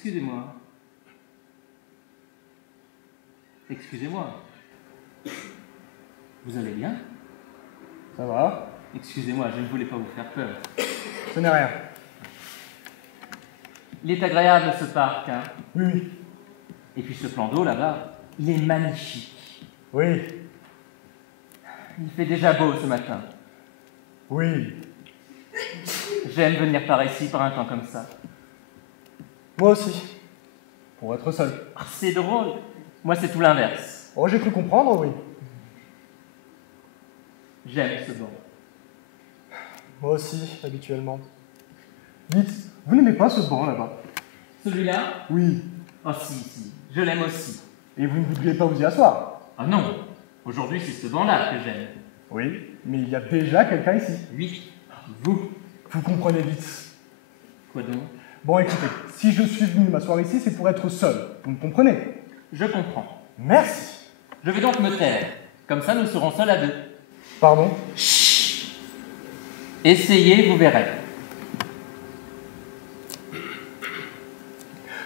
Excusez-moi. Excusez-moi. Vous allez bien? Ça va? Excusez-moi, je ne voulais pas vous faire peur. Ce n'est rien. Il est agréable ce parc, hein? Oui, oui. Et puis ce plan d'eau là-bas, il est magnifique. Oui. Il fait déjà beau ce matin. Oui. J'aime venir par ici par un temps comme ça. Moi aussi. Pour être seul. Ah, c'est drôle. Moi, c'est tout l'inverse. Oh, j'ai cru comprendre, oui. J'aime ce banc. Moi aussi, habituellement. Dites, vous n'aimez pas ce banc là-bas? Celui-là? Oui. Oh si, je l'aime aussi. Et vous ne voudriez pas vous y asseoir? Ah non, aujourd'hui c'est ce banc-là que j'aime. Oui, mais il y a déjà quelqu'un ici. Oui, vous. Vous comprenez vite. Quoi donc? Bon, écoutez, si je suis venu m'asseoir ici, c'est pour être seul. Vous me comprenez? Je comprends. Merci. Je vais donc me taire. Comme ça, nous serons seuls à deux. Pardon? Chut. Essayez, vous verrez.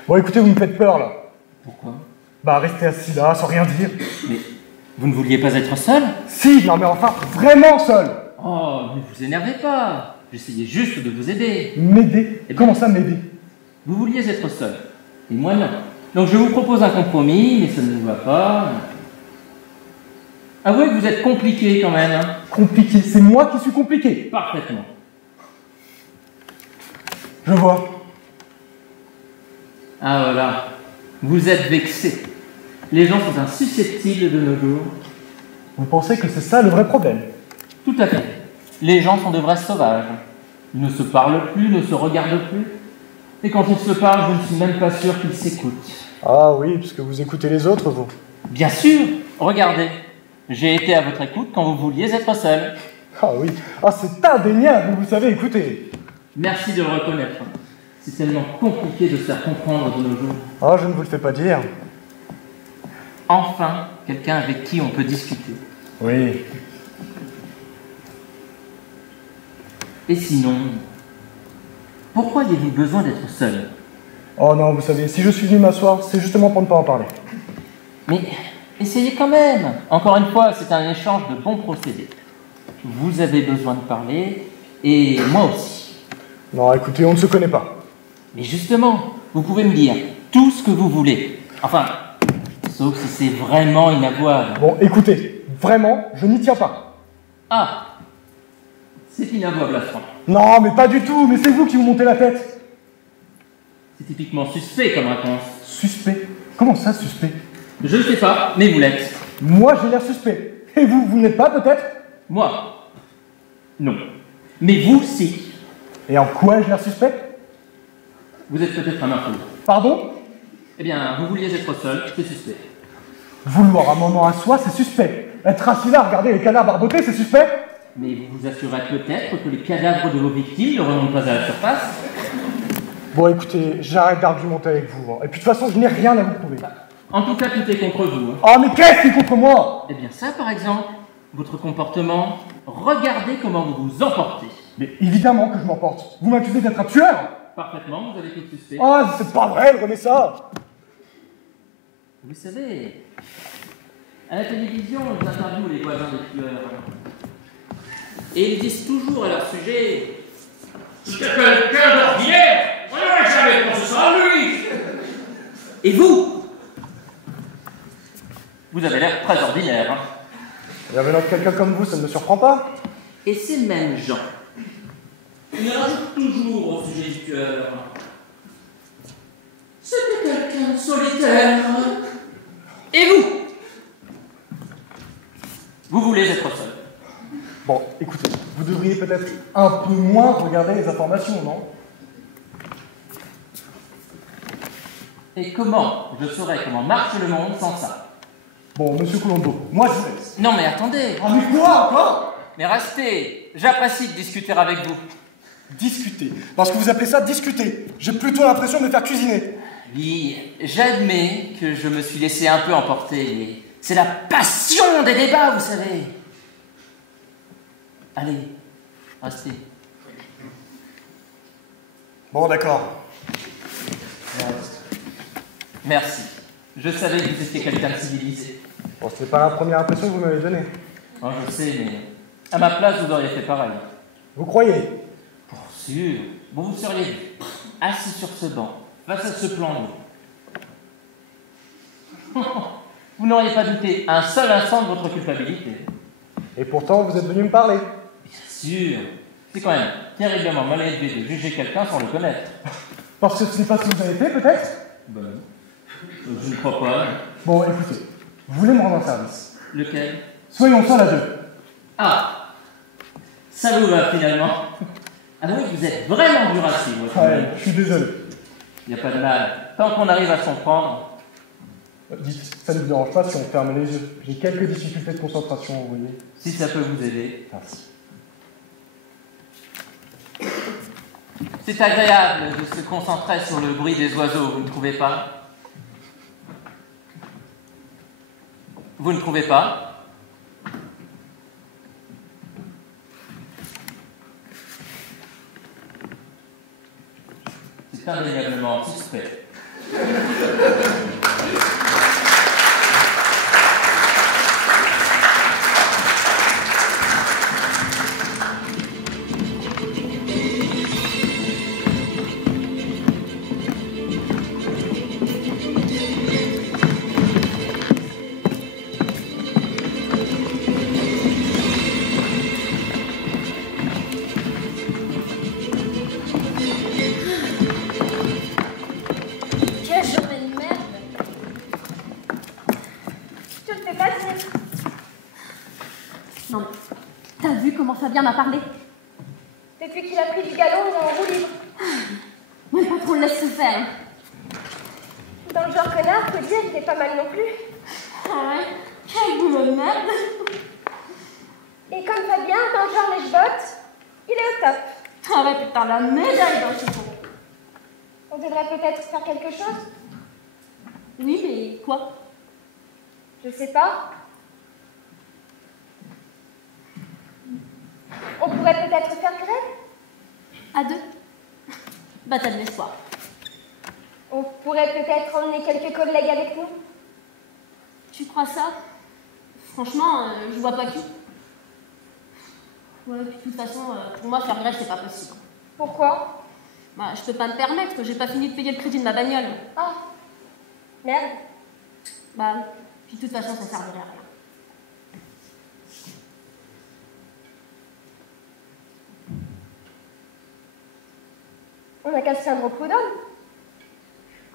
Bon, écoutez, vous me faites peur, là. Pourquoi? Bah, restez assis là, sans rien dire. Mais vous ne vouliez pas être seul? Si, non mais enfin, vraiment seul. Oh, ne vous énervez pas. J'essayais juste de vous aider. M'aider? Eh bien, Comment ça, m'aider? vous vouliez être seul. Et moi, non. Donc je vous propose un compromis, mais ça ne vous va pas. Avouez que vous êtes compliqué quand même. Hein. Compliqué, c'est moi qui suis compliqué. Parfaitement. Je vois. Ah voilà. Vous êtes vexé. Les gens sont insusceptibles de nos jours. Vous pensez que c'est ça le vrai problème? Tout à fait. Les gens sont de vrais sauvages. Ils ne se parlent plus, ne se regardent plus. Et quand ils se parlent, je ne suis même pas sûr qu'ils s'écoutent. Ah oui, parce que vous écoutez les autres, vous. Bien sûr. Regardez. J'ai été à votre écoute quand vous vouliez être seul. Ah oui. Ah, c'est indéniable, vous savez écouter. Merci de le reconnaître. C'est tellement compliqué de se faire comprendre de nos jours. Ah, je ne vous le fais pas dire. Enfin, quelqu'un avec qui on peut discuter. Oui. Et sinon, pourquoi avez-vous besoin d'être seul? Oh non, vous savez, si je suis venu m'asseoir, c'est justement pour ne pas en parler. Mais essayez quand même. Encore une fois, c'est un échange de bons procédés. Vous avez besoin de parler, et moi aussi. Non, écoutez, on ne se connaît pas. Mais justement, vous pouvez me dire tout ce que vous voulez. Enfin, sauf si c'est vraiment inavouable. Bon, écoutez, vraiment, je n'y tiens pas. Ah, c'est inavouable à ce point. Non, mais pas du tout, mais c'est vous qui vous montez la tête. C'est typiquement suspect comme réponse. Suspect? Comment ça, suspect? Je ne sais pas, mais vous l'êtes. Moi, j'ai l'air suspect. Et vous, vous n'êtes pas, peut-être? Moi? Non. Mais vous, si. Et en quoi ai-je l'air suspect? Vous êtes peut-être un info. Pardon? Eh bien, vous vouliez être seul, c'est suspect. Vouloir un moment à soi, c'est suspect. Être assis là, regarder les canards barboter, c'est suspect. Mais vous vous assurez peut-être que les cadavres de vos victimes ne remontent pas à la surface? Bon, écoutez, j'arrête d'argumenter avec vous. Hein. Et puis de toute façon, je n'ai rien à vous prouver. En tout cas, tout est contre vous. Hein. Oh, mais qu'est-ce qui est contre moi? Eh bien, ça, par exemple, votre comportement, regardez comment vous vous emportez. Mais évidemment que je m'emporte. Vous m'accusez d'être un tueur? Parfaitement, vous avez tout suspect. Oh, c'est pas vrai, remets ça. Vous savez, à la télévision, ils interviewent les voisins des tueurs. Et ils disent toujours à leur sujet: c'était quelqu'un d'ordinaire, on n'aurait jamais pensé ça à lui. Et vous? Vous avez l'air très ordinaire. Hein. Il y avait là quelqu'un comme vous, ça ne me surprend pas. Et ces mêmes gens, ils rajoutent toujours au sujet du tueur: c'était quelqu'un de solitaire. Et vous? Vous voulez être seul. Bon, écoutez, vous devriez peut-être un peu moins regarder les informations, non? Et comment je saurais comment marche le monde sans ça? Bon, monsieur Colombo, moi je vous laisse. Non mais attendez. Ah, mais quoi encore? Mais restez. J'apprécie de discuter avec vous. Discuter. Parce que vous appelez ça discuter. J'ai plutôt l'impression de me faire cuisiner. Oui, j'admets que je me suis laissé un peu emporter, mais c'est la passion des débats, vous savez. Allez, restez. Bon, d'accord. Je reste. Merci. Je savais que vous étiez quelqu'un de civilisé. Bon, c'est pas la première impression que vous m'avez donnée. Oh, je sais, mais à ma place, vous auriez fait pareil. Vous croyez? Pour sûr. Bon, vous seriez assis sur ce banc, face à ce plan d'eau. Vous n'auriez pas douté un seul instant de votre culpabilité. Et pourtant, vous êtes venu me parler. Bien sûr. C'est quand même terriblement mal élevé de juger quelqu'un sans le connaître. Parce que ce n'est pas ce que vous avez fait, peut-être? Ben, je ne crois pas. Bon, écoutez, vous voulez me rendre un service. Lequel? Soyons seuls à deux. Ah, ça vous va finalement. Ah oui, vous êtes vraiment dur à suivre. Ouais, je suis désolé. Il n'y a pas de mal. Tant qu'on arrive à se comprendre. Dites, ça ne vous dérange pas si on ferme les yeux. J'ai quelques difficultés de concentration, vous voyez. Si ça peut vous aider. Merci. C'est agréable de se concentrer sur le bruit des oiseaux, vous ne trouvez pas? Vous ne trouvez pas? C'est indéniablement suspect. Fabien m'a parlé. Depuis qu'il a pris du galon, il est en roue libre. Mon patron le laisse se faire. Dans le genre connard, faut dire, il est pas mal non plus. Ah ouais, quel boulot de merde. Et comme Fabien, dans le genre lèche-bottes, il est au top. Ah ouais, putain, la médaille dans le chiffon. On devrait peut-être faire quelque chose? Oui, mais quoi? Je sais pas. On pourrait peut-être faire grève? À deux? Bah t'as de l'espoir. On pourrait peut-être emmener quelques collègues avec nous? Tu crois ça? Franchement, je vois pas qui. Ouais, puis de toute façon, pour moi, faire grève, c'est pas possible. Pourquoi? Bah, je peux pas me permettre, j'ai pas fini de payer le crédit de ma bagnole. Ah, merde. Bah, puis de toute façon, ça servirait à rien. On n'a qu'à se plaindre au prud'homme.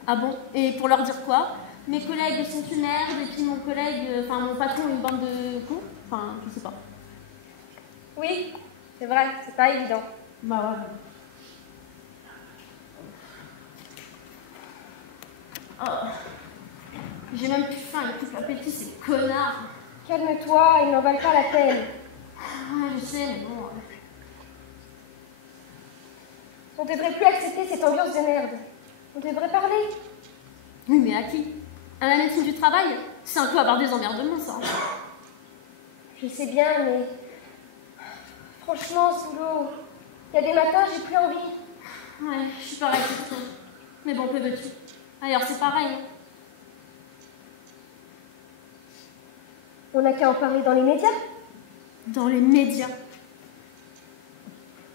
Ah bon? Et pour leur dire quoi? Mes collègues sont une merde, et puis mon patron une bande de cons? Enfin, je sais pas. Oui, c'est vrai, c'est pas évident. Bah ouais. Oh. J'ai même plus faim, ils coupent l'appétit, ces connards. Calme-toi, ils n'en valent pas la peine. Ouais, je sais, mais bon... On devrait plus accepter cette ambiance de merde. On devrait parler. Oui, mais à qui? À la médecine du travail? C'est un peu avoir des emmerdements, ça. Je sais bien, mais... Franchement, sous l'eau, il y a des matins, j'ai plus envie. Ouais, je suis pareil que toi. Mais bon, que veux-tu? Ailleurs, c'est pareil. On n'a qu'à en parler dans les médias. Dans les médias?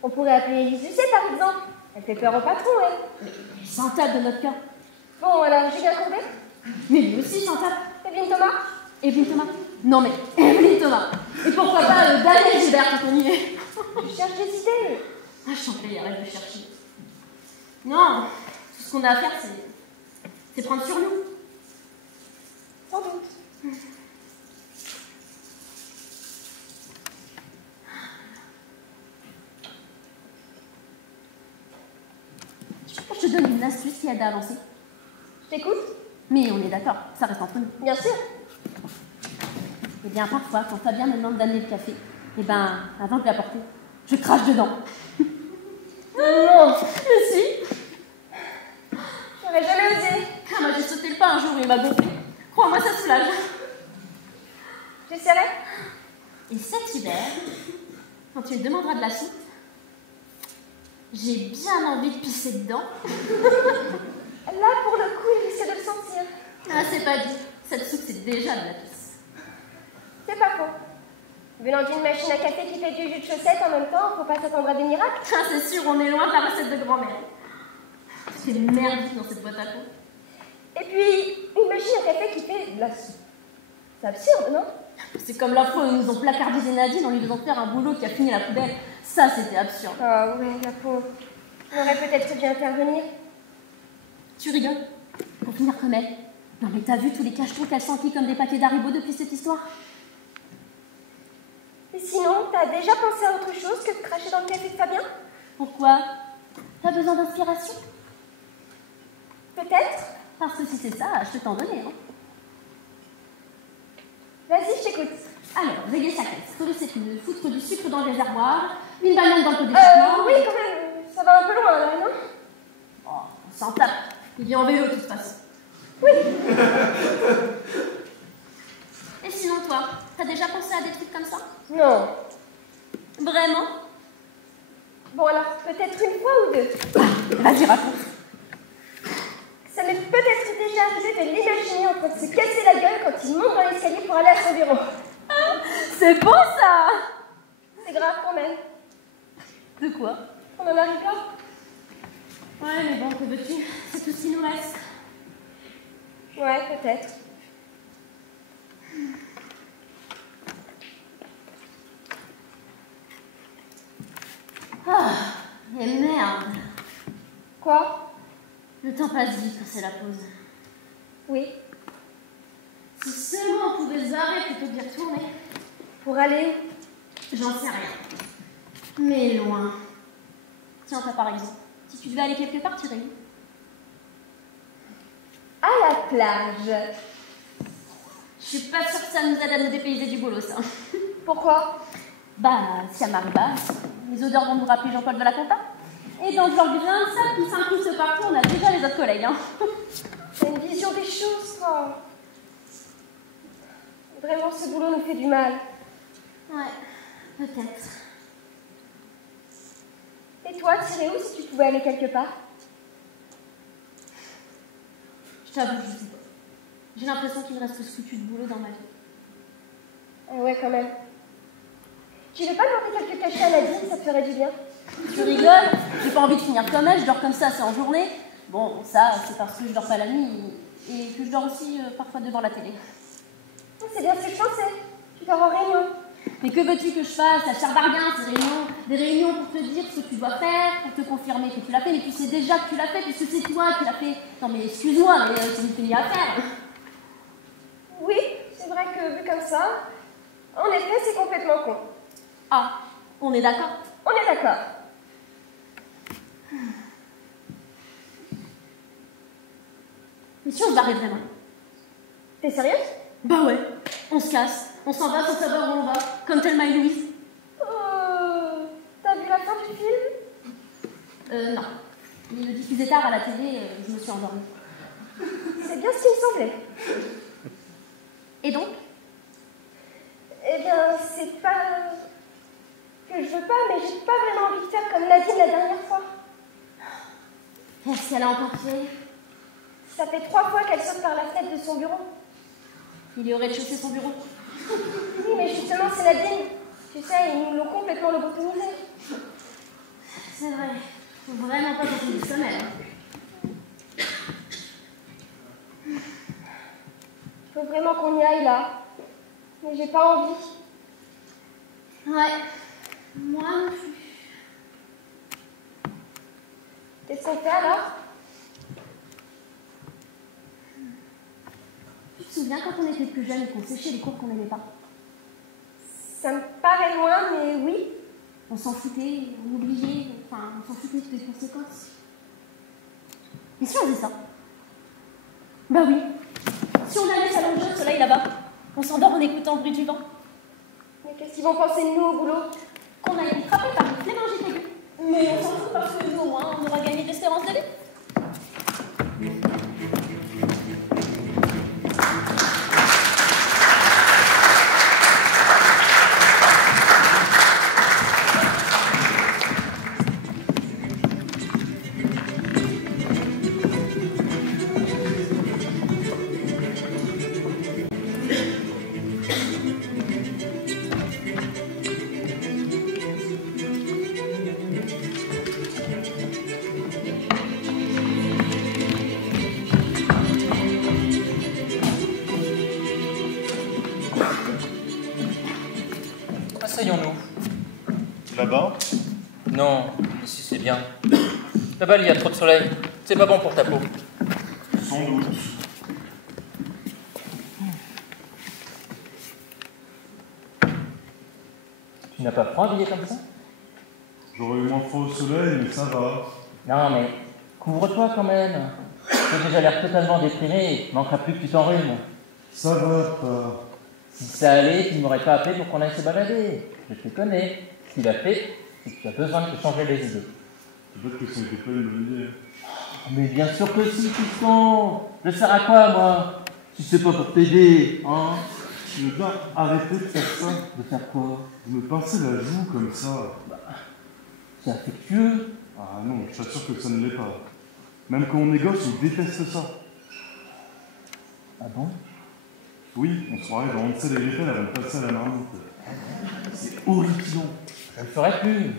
On pourrait appeler Élise Lucet, par exemple. Elle fait peur au patron, elle. Mais Chantal de notre cas. Bon, alors, Julien Courbet? Mais lui aussi, Chantal. Evelyne Thomas? Evelyne Thomas? Non, mais Evelyne Thomas. Et pourquoi pas Daniel Gilbert quand on y est? Je cherche des idées. Ah, Chantal, arrête de chercher. Non, tout ce qu'on a à faire, c'est prendre sur nous. Sans doute. Je te donne une astuce qui aide à avancer. Je t'écoute? Mais on est d'accord, ça reste entre nous. Bien sûr. Eh bien, parfois, quand Fabien me demande d'amener le café, eh ben, avant de l'apporter, je crache dedans. Non. Mais si. J'aurais jamais osé. Ah, moi, j'ai sauté le pas un jour et il m'a gonflé. Crois-moi, ça soulage. J'essaierai. Et cet hiver, quand tu me demanderas de la soupe, j'ai bien envie de pisser dedans. Là, pour le coup, il risque de le sentir. Ah, c'est pas dit. Cette soupe, c'est déjà de la pisse. C'est pas faux. Venant d'une machine à café qui fait du jus de chaussette en même temps, faut pas s'attendre à des miracles. Ah, c'est sûr, on est loin de la recette de grand-mère. C'est merdique dans cette boîte à peau. Et puis, une machine à café qui fait de la soupe. C'est absurde, non? C'est comme la fois où ils nous ont placardisé Nadine en lui faisant faire un boulot qui a fini à la poubelle. Ça, c'était absurde. Ah ouais, la pauvre. On aurait peut-être dû intervenir. Tu rigoles? Pour finir comme elle. Non mais t'as vu tous les cachetons qu'elle s'enquille comme des paquets d'Haribo depuis cette histoire? Et sinon, t'as déjà pensé à autre chose que de cracher dans le café de Fabien? Pourquoi? T'as besoin d'inspiration? Peut-être. Parce que si c'est ça, je peux t'en donner. Hein. Vas-y, je t'écoute. Alors, régler sa caisse, faut laisser foutre du sucre dans le réservoir, une banane dans le pot d'échappement... Oui, quand même, ça va un peu loin, là, non? Oh, on s'en tape. Il vient en vélo, de toute façon. Oui. Et sinon, toi, t'as déjà pensé à des trucs comme ça? Non. Vraiment? Bon, alors, peut-être une fois ou deux. Vas-y, raconte. Ça m'est peut-être déjà arrivé de l'imaginer en train de se casser la gueule quand il monte dans l'escalier pour aller à son bureau. C'est bon, ça! C'est grave, quand même. De quoi? On en arrive là. Ouais, mais bon, que veux-tu? C'est tout ce qui nous reste. Ouais, peut-être. Ah, et merde. Quoi? Le temps passe vite quand c'est la pause. Oui. Si seulement on pouvait se barrer plutôt que d'y retourner. Pour aller J'en sais rien. Mais loin. Tiens, toi par exemple, si tu devais aller quelque part, tu irais où? à la plage. Je suis pas sûre que ça nous aide à nous dépayser du boulot, ça. Pourquoi? Bah, si à marée basse, les odeurs vont nous rappeler Jean-Paul de la Compta. Et dans le genre du vin, ça qui s'incruste partout, on a déjà les autres collègues. Hein. C'est une vision des choses, toi. Vraiment, ce boulot nous fait du mal. Ouais, peut-être. Et toi, t'irais où si tu pouvais aller quelque part? Je t'avoue, je sais pas. J'ai l'impression qu'il me reste ce foutu de boulot dans ma vie. Ouais, quand même. Tu veux pas demander quelques cachets à Nadine, ça te ferait du bien? Tu rigoles? J'ai pas envie de finir comme elle, je dors comme ça, c'est en journée. Bon, ça, c'est parce que je dors pas la nuit et que je dors aussi parfois devant la télé. Oh, c'est bien ce que je pensais. Tu dors en réunion. Mais que veux-tu que je fasse? Ça sert à rien, ces réunions. Des réunions pour te dire ce que tu dois faire, pour te confirmer que tu l'as fait, mais tu sais déjà que tu l'as fait, puisque c'est toi qui l'as fait. Non mais excuse-moi, mais c'est une tenue à faire. Oui, c'est vrai que vu comme ça, en effet, c'est complètement con. Ah, on est d'accord? On est d'accord. Mais si on se barrait vraiment? T'es sérieuse? Bah ouais, on se casse, on s'en va sans savoir où on va, comme Thelma et Louise. Oh, t'as vu la fin du film? Non. Il le diffusait tard à la télé, je me suis endormie. C'est bien ce qui me semblait. Et donc? Eh bien, c'est pas que je veux pas, mais j'ai pas vraiment envie de faire comme Nadine la dernière fois. Est-ce qu'elle a encore fait? Ça fait 3 fois qu'elle saute par la fenêtre de son bureau. Il est au rez-de-chaussée son bureau. Oui, mais justement, c'est Nadine. Tu sais, ils nous l'ont complètement lobotomisé. C'est vrai. Faut vraiment pas sortir du sommeil. Faut vraiment qu'on y aille là. Mais j'ai pas envie. Ouais. Moi non plus. Qu'est-ce qu'on fait alors? Tu te souviens quand on était plus jeunes et qu'on séchait les cours qu'on n'aimait pas? Ça me paraît loin, mais oui. On s'en foutait, on oubliait, enfin, on s'en foutait des conséquences. Et si on faisait ça? Bah oui. Si on allait s'allonger au soleil là-bas, on s'endort en écoutant le bruit du vent. Mais qu'est-ce qu'ils vont penser de nous au boulot? Qu'on a été frappé par des flémingés aigus. Mais on s'en fout parce que au moins on aura gagné de l'espérance de vie. Asseyons-nous. Là-bas? Non, ici c'est bien. Là-bas, il y a trop de soleil. C'est pas bon pour ta peau. Sans doute. Tu n'as pas froid habillé comme ça? J'aurais eu moins froid au soleil, mais ça va. Non, mais couvre-toi quand même. Tu as déjà l'air totalement déprimé. Il manquera plus que tu t'enrhumes. Ça va pas. Si ça allait, tu ne m'aurais pas appelé pour qu'on aille se balader. Je te connais. Ce qu'il a fait, c'est que tu as besoin de te changer les idées. Peut-être que ça n'était pas une bonne idée. Mais bien sûr que si, piston. Je sers à quoi, moi? Si c'est pas pour t'aider, hein? Tu veux bien arrêter de faire ça? De faire quoi? De me pincer la joue comme ça. C'est affectueux. Ah non, je t'assure que ça ne l'est pas. Même quand on est gosse, on déteste ça. Ah bon? Oui, on se croirait dans Hansel et Gretel avant de passer à la marmite. C'est horripilant. Je ne le ferai plus.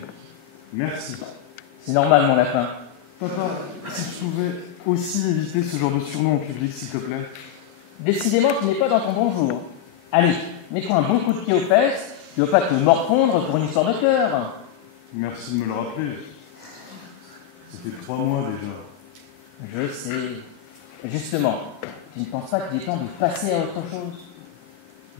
Merci. C'est normal, mon lapin. Papa, si tu pouvais aussi éviter ce genre de surnom en public, s'il te plaît. Décidément, tu n'es pas dans ton bon jour. Allez, mets-toi un bon coup de pied aux fesses. Tu ne vas pas te morfondre pour une histoire de cœur. Merci de me le rappeler. C'était 3 mois déjà. Je sais. Justement, tu ne penses pas qu'il est temps de passer à autre chose?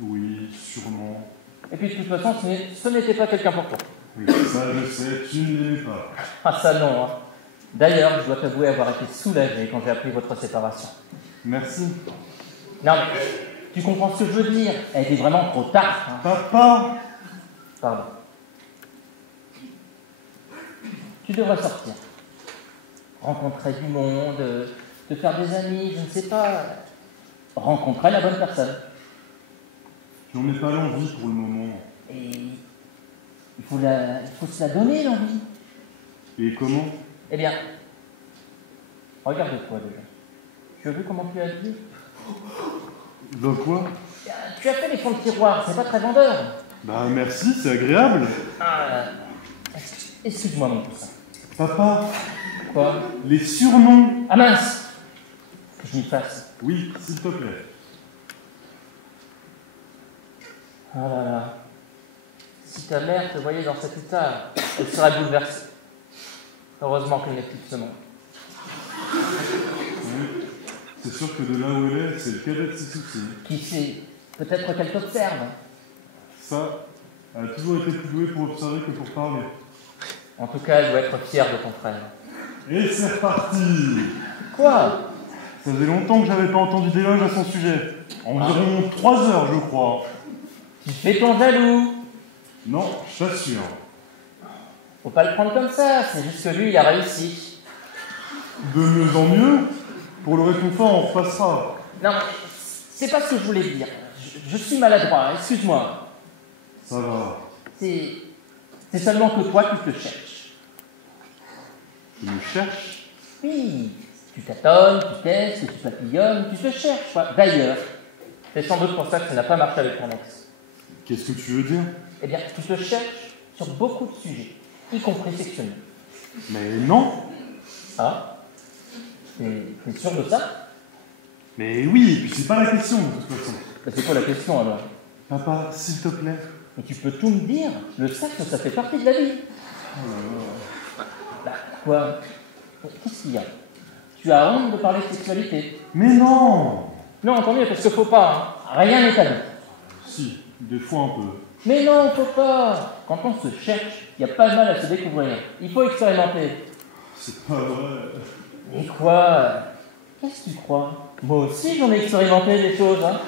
Oui, sûrement. Et puis de toute façon, ce n'était pas quelqu'un pour toi. Oui, ça je sais, tu ne l'aimais pas. Ah ça non, hein. D'ailleurs, je dois t'avouer avoir été soulagé quand j'ai appris votre séparation. Merci. Non mais, tu comprends ce que je veux dire? Elle était vraiment trop tard. Hein. Papa! Pardon. Tu devrais sortir. Rencontrer du monde, te faire des amis, je ne sais pas. Rencontrer la bonne personne. J'en ai pas l'envie pour le moment. Et il faut se la donner, l'envie. Et comment? Eh bien, regarde-toi déjà. Tu as vu comment tu as habillé? Bah quoi? Tu as fait les fonds de tiroir, c'est pas très vendeur. Bah merci, c'est agréable. Ah, excuse-moi mon poussin. Papa, Quoi? les surnoms. Ah mince! Que je m'y fasse. Oui, s'il te plaît. Ah là là. Si ta mère te voyait dans cet état, elle serait bouleversée. Heureusement qu'elle n'est plus de ce monde. Oui. C'est sûr que de là où elle est, c'est le cadet de ses soucis. Qui sait? Peut-être qu'elle t'observe. Ça, elle a toujours été plus douée pour observer que pour parler. En tout cas, elle doit être fière de ton frère. Et c'est reparti! Quoi? Ça faisait longtemps que j'avais pas entendu d'éloge à son sujet. Environ 3 heures, je crois. Tu fais ton jaloux. Non, je t'assure. Faut pas le prendre comme ça, c'est juste que lui, il a réussi. De mieux en mieux. Pour le réconfort, on repassera. Non, c'est pas ce que je voulais dire. Je suis maladroit, excuse-moi. Ça va. C'est seulement que toi, tu te cherches. Je me cherche. Oui, tu tâtonnes, tu testes, tu papillonnes, tu te cherches. Quoi. D'ailleurs, c'est sans doute pour ça que ça n'a pas marché avec ton ex. Qu'est-ce que tu veux dire? Eh bien, tu te cherches sur beaucoup de sujets, y compris sexuellement. Mais non. Ah? T'es sûr de ça? Mais oui, et puis c'est pas la question de toute façon. Bah, c'est quoi la question alors? Papa, s'il te plaît. Mais tu peux tout me dire, le sexe, ça fait partie de la vie. Oh là là. Bah, quoi? Qu'est-ce qu'il y a? Tu as honte de parler de sexualité? Mais non. Non, tant mieux, parce qu'il faut pas, hein. Rien n'est tabou. Si, des fois un peu. Mais non, faut pas. Quand on se cherche, il n'y a pas de mal à se découvrir. Il faut expérimenter. C'est pas vrai. Et quoi? Qu'est-ce que tu crois? Moi aussi, j'en ai expérimenté des choses, hein.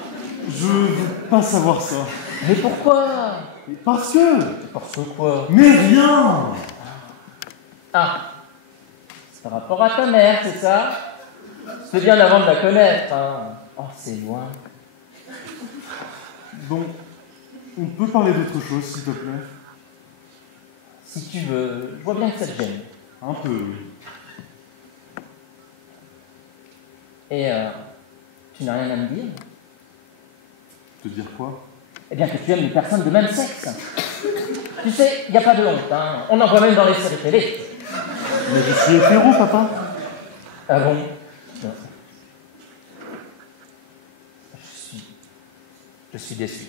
Je veux pas savoir ça. Mais pourquoi? Mais parce que. Parce que quoi? Mais rien. Ah, c'est par rapport à ta mère, c'est ça? C'est bien avant de la connaître, hein. Oh, c'est loin. Donc, on peut parler d'autre chose, s'il te plaît? Si tu veux, je vois bien que ça te gêne. Un peu, oui. Et tu n'as rien à me dire? Te dire quoi? Eh bien, que tu aimes les personnes de même sexe. Tu sais, il n'y a pas de honte, hein. On en voit même dans les séries télé. Mais je suis hétéro, papa. Ah bon? Non. Je suis déçu.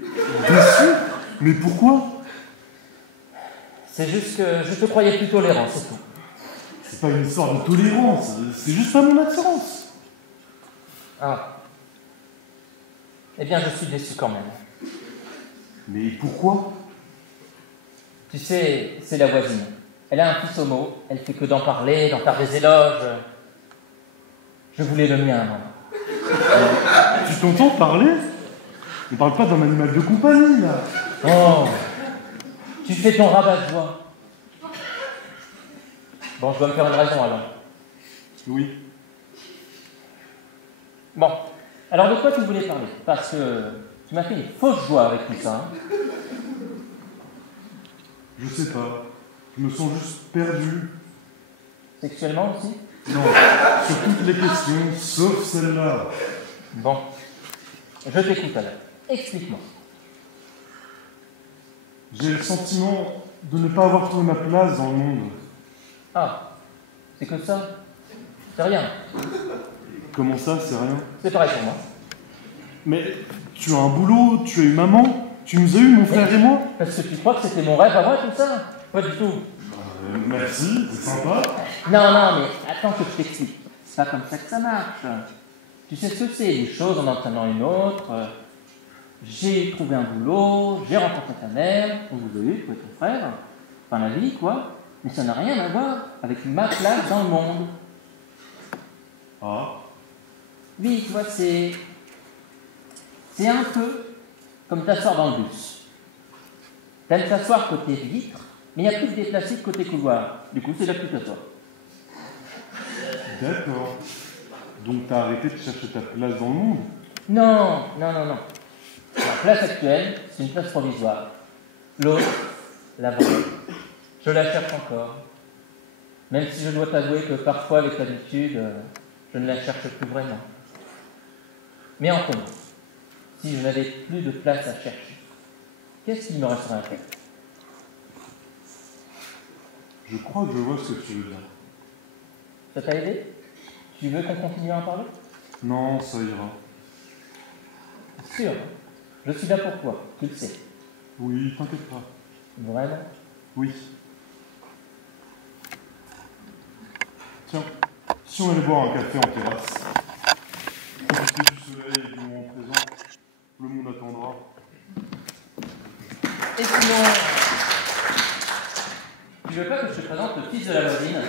Déçu? Mais pourquoi? C'est juste que je te croyais plus tolérant, c'est tout. C'est pas une histoire de tolérance, c'est juste pas mon attirance. Ah. Eh bien, je suis déçu quand même. Mais pourquoi? Tu sais, c'est la voisine. Elle a un fils homo, elle fait que d'en parler, d'en faire des éloges. Je voulais le mien, moi. Tu t'entends parler? On parle pas d'un animal de compagnie, là. Oh, tu fais ton rabat-de-voix. Bon, je dois me faire une raison, alors. Oui. Bon, alors de quoi tu voulais parler? Parce que tu m'as fait une fausse joie avec tout ça. Hein. Je sais pas. Je me sens juste perdu. Sexuellement aussi? Non, sur toutes les questions, sauf celle-là. Bon, je t'écoute alors. Explique-moi. J'ai le sentiment de ne pas avoir trouvé ma place dans le monde. Ah, c'est que ça? C'est rien. Comment ça, c'est rien? C'est pareil pour moi. Mais tu as un boulot, tu as une maman, tu nous as eu, mon frère et moi. Parce que tu crois que c'était mon rêve à moi, tout ça? Pas du tout. Merci, c'est sympa. Non, non, mais attends que je t'explique. C'est pas comme ça que ça marche. Tu sais ce que c'est, les choses en entraînant une autre. J'ai trouvé un boulot, j'ai rencontré ta mère, on vous a eu, toi et ton frère. Enfin, la vie, quoi. Mais ça n'a rien à voir avec ma place dans le monde. Ah. Oui, tu vois, c'est un peu comme t'asseoir dans le bus. T'aimes t'asseoir côté vitre, mais il n'y a plus de déplacé de côté couloir. Du coup, c'est là que tu t'assois. D'accord. Donc t'as arrêté de chercher ta place dans le monde? Non, non, non, non. La place actuelle, c'est une place provisoire. L'autre, la vraie. Je la cherche encore. Même si je dois t'avouer que parfois, avec l'habitude, je ne la cherche plus vraiment. Mais en commun, si je n'avais plus de place à chercher, qu'est-ce qu'il me resterait à faire? Je crois que je vois ce que tu veux dire. Ça t'a aidé? Tu veux qu'on continue à en parler? Non, ça ira. Sûr, je suis là pour toi, tu le sais. Oui, t'inquiète pas. Vraiment? Oui. Tiens, si on allait boire un café en terrasse, profiter du soleil et du moment présent, le monde attendra. Et sinon, tu veux pas que je te présente le fils de la voisine?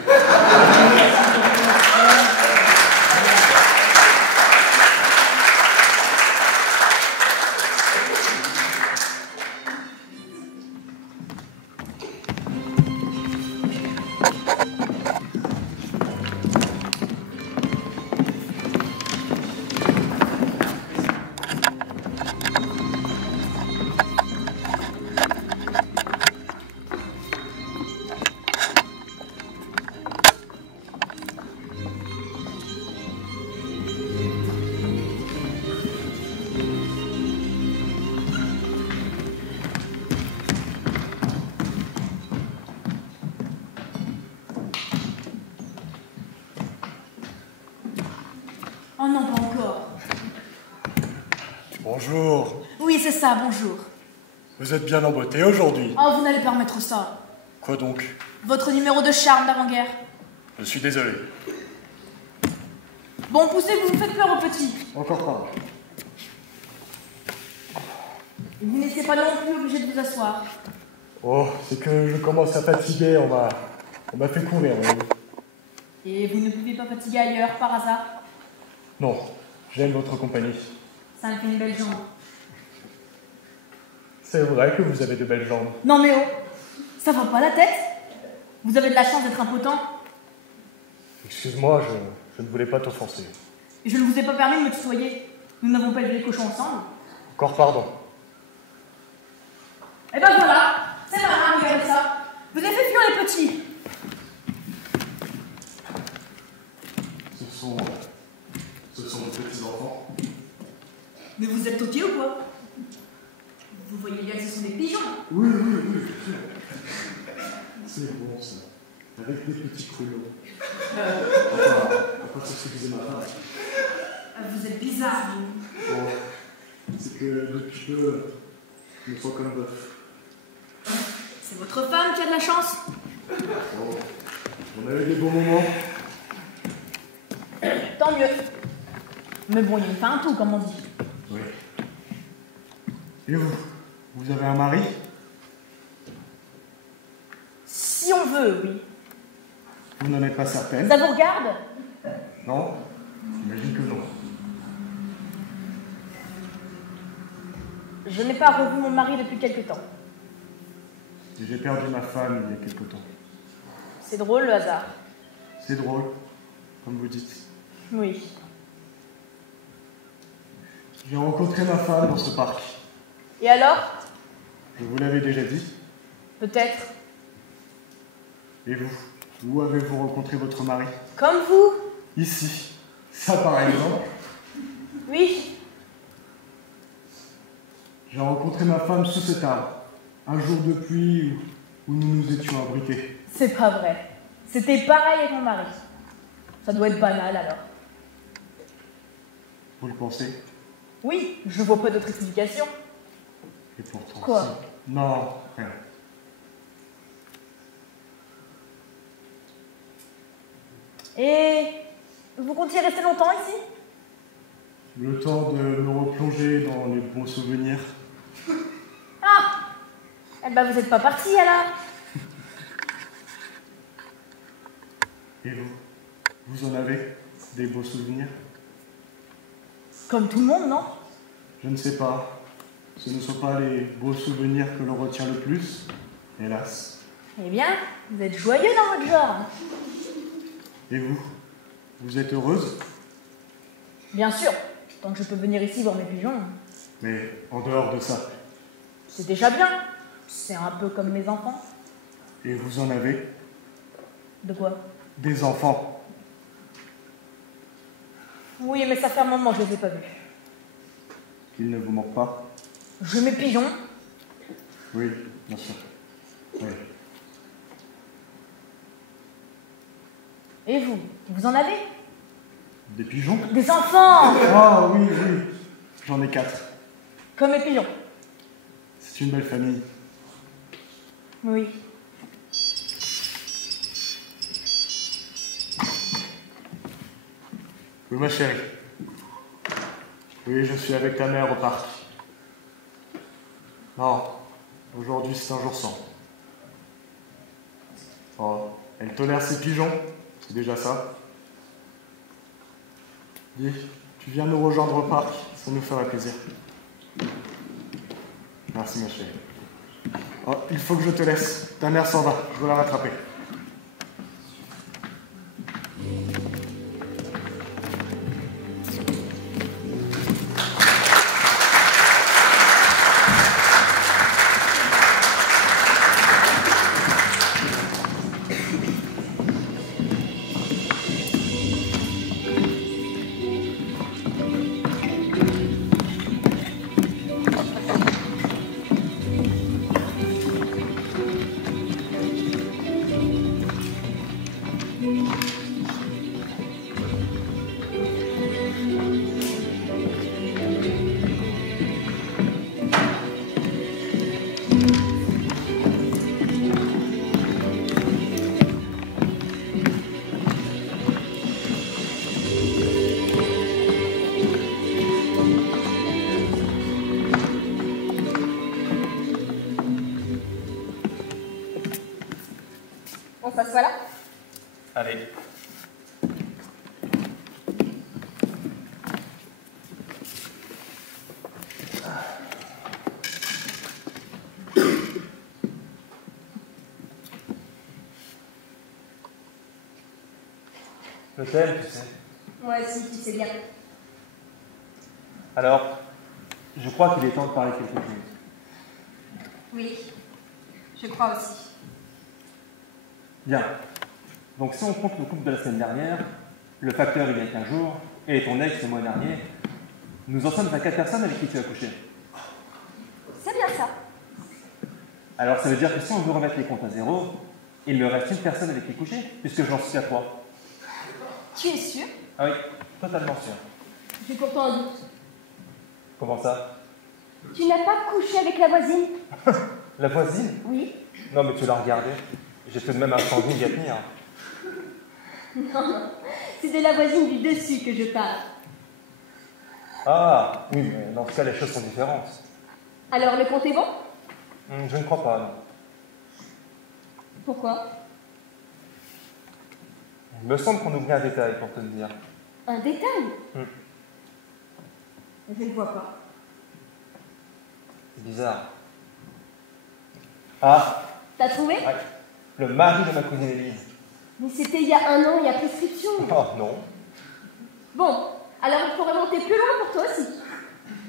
Oh non, pas encore. Bonjour. Oui, c'est ça, bonjour. Vous êtes bien embêté aujourd'hui. Oh, vous n'allez pas remettre ça. Quoi donc? Votre numéro de charme d'avant-guerre. Je suis désolé. Bon, poussez, vous me faites peur au petit. Encore pas. Vous n'étiez pas non plus obligé de vous asseoir. Oh, c'est que je commence à fatiguer, on m'a fait courir, voyez-vous. Et vous ne pouvez pas fatiguer ailleurs, par hasard? Non, j'aime votre compagnie. Ça me fait une belle jambe. C'est vrai que vous avez de belles jambes. Non mais oh, ça va pas la tête? Vous avez de la chance d'être impotent. Excuse-moi, je ne voulais pas t'offenser. Et je ne vous ai pas permis de me tutoyer. Nous n'avons pas élevé les cochons ensemble. Encore pardon. Et ben voilà, c'est marrant, regardez ça. Vous avez fait fuir les petits. Ce sont des petits enfants. Mais vous êtes toqué ou quoi? Vous voyez bien que ce sont des pigeons. Oui, bien sûr. C'est bon, ça. Avec des petits crelots. Enfin, c'est ce que disait ma femme. Vous êtes bizarre, vous. Bon, c'est que depuis peu, je me sens comme bœuf. C'est votre femme qui a de la chance. Bon, on a eu des bons moments. Tant mieux. Mais bon, il y a une fin à tout, comme on dit. Oui. Et vous? Vous avez un mari? Si on veut, oui. Vous n'en êtes pas certaine? Ça vous regarde? Non? J'imagine que non. Je n'ai pas revu mon mari depuis quelque temps. J'ai perdu ma femme il y a quelque temps. C'est drôle, le hasard. C'est drôle, comme vous dites. Oui. J'ai rencontré ma femme dans ce parc. Et alors? Je vous l'avais déjà dit. Peut-être. Et vous? Où avez-vous rencontré votre mari? Comme vous? Ici. Ça, par exemple. Oui. J'ai rencontré ma femme sous cet arbre. Un jour de pluie où nous nous étions abrités. C'est pas vrai. C'était pareil avec mon mari. Ça doit être banal, alors. Vous le pensez? Oui, je vois pas d'autre explication. Et pourtant... Quoi? si. Non, rien. Et vous comptiez rester longtemps ici? Le temps de me replonger dans les bons souvenirs. Ah! Eh ben vous n'êtes pas parti alors? Et vous? Vous en avez des beaux souvenirs? Comme tout le monde, non? Je ne sais pas. Ce ne sont pas les beaux souvenirs que l'on retient le plus, hélas. Eh bien, vous êtes joyeux dans votre genre. Et vous? Vous êtes heureuse? Bien sûr, tant que je peux venir ici voir mes pigeons, Mais en dehors de ça, c'est déjà bien. C'est un peu comme mes enfants. et vous en avez? De quoi? Des enfants? Oui, mais ça fait un moment que je les ai pas vus. Ils ne vous manquent pas? Je mes pigeons. Oui, bien sûr. Oui. Et vous? Vous en avez? Des pigeons? Des enfants! Ah oui, oui. J'en ai 4. Comme mes pigeons. C'est une belle famille. Oui. Oui, ma chérie. Oui, je suis avec ta mère au parc. Non, aujourd'hui c'est un jour sans. Oh, elle tolère ses pigeons, c'est déjà ça. Dis, tu viens nous rejoindre au parc, ça nous ferait plaisir. Merci ma chérie. Oh, il faut que je te laisse, ta mère s'en va, je dois la rattraper. On s'assoit là? Allez. Je t'aime, tu sais. Moi aussi, tu sais bien. Alors, je crois qu'il est temps de parler quelque chose. Oui, je crois aussi. Bien. Donc si on compte le couple de la semaine dernière, le facteur il y a 15 jours, et ton ex le mois dernier, Nous en sommes à 4 personnes avec qui tu as couché. C'est bien ça. Alors ça veut dire que si on veut remettre les comptes à zéro, il me reste une personne avec qui coucher, puisque j'en suis à 3. Tu es sûr? Ah oui, totalement sûr. J'ai pourtant un doute. Comment ça? Tu n'as pas couché avec la voisine? La voisine? Oui. Non mais tu l'as regardée. J'ai tout de même un standing à tenir. Non, non. C'est de la voisine du dessus que je parle. Ah, oui, mais dans ce cas, les choses sont différentes. Alors, le compte est bon? Je ne crois pas, non. Pourquoi? Il me semble qu'on oublie un détail, pour te le dire. Un détail? Hmm. Je ne vois pas. C'est bizarre. Ah, T'as trouvé? ouais. Le mari de ma cousine Élise. Mais c'était il y a 1 an, il y a prescription. Oh, non. Bon, alors il faut remonter plus loin pour toi aussi.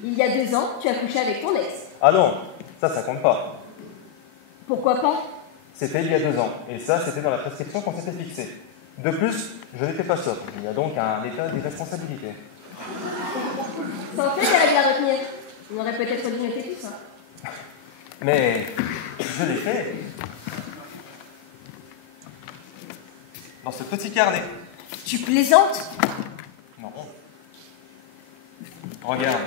Il y a 2 ans, tu as couché avec ton ex. Ah non, ça compte pas. Pourquoi pas? C'était il y a 2 ans, et ça, c'était dans la prescription qu'on s'était fixée. De plus, je n'étais pas sobre. Il y a donc un état d'irresponsabilité. Ça en fait qu'elle a bien retenir. On aurait peut-être dû noter tout ça. Mais je l'ai fait. Dans ce petit carnet. Tu plaisantes? Non. Regarde.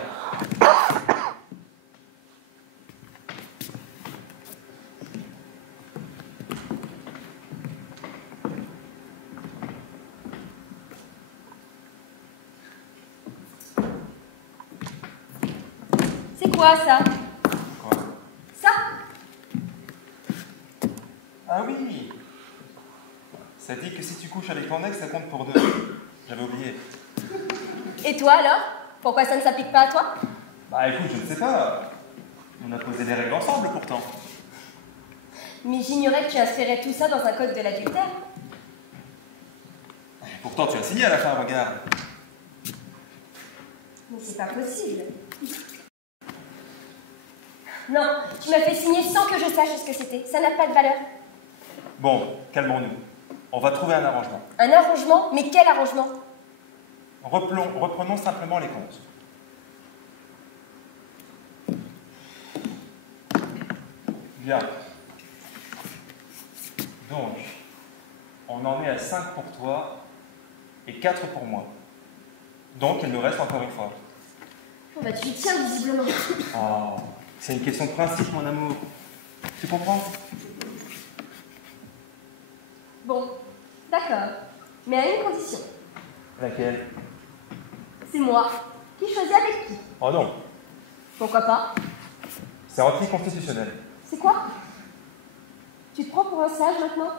C'est quoi ça? Quoi? Ça? Ah oui. Ça dit que si tu couches avec ton ex, ça compte pour 2. J'avais oublié. Et toi alors? Pourquoi ça ne s'applique pas à toi? Bah écoute, je ne sais pas. On a posé des règles ensemble pourtant. Mais j'ignorais que tu inscrirais tout ça dans un code de l'adultère. Pourtant, tu as signé à la fin, regarde. Mais c'est pas possible. Non, tu m'as fait signer sans que je sache ce que c'était. Ça n'a pas de valeur. Bon, calmons-nous. On va trouver un arrangement. Un arrangement? Mais quel arrangement? Reprenons simplement les comptes. Bien. Donc, on en est à 5 pour toi et 4 pour moi. Donc, il nous reste encore une fois. Oh bah tu y tiens visiblement. Oh, c'est une question de principe, mon amour. Tu comprends? Bon, d'accord. Mais à une condition. Laquelle? C'est moi qui choisis avec qui. Oh non, Pourquoi pas? c'est anticonstitutionnel. C'est quoi? Tu te prends pour un sage maintenant?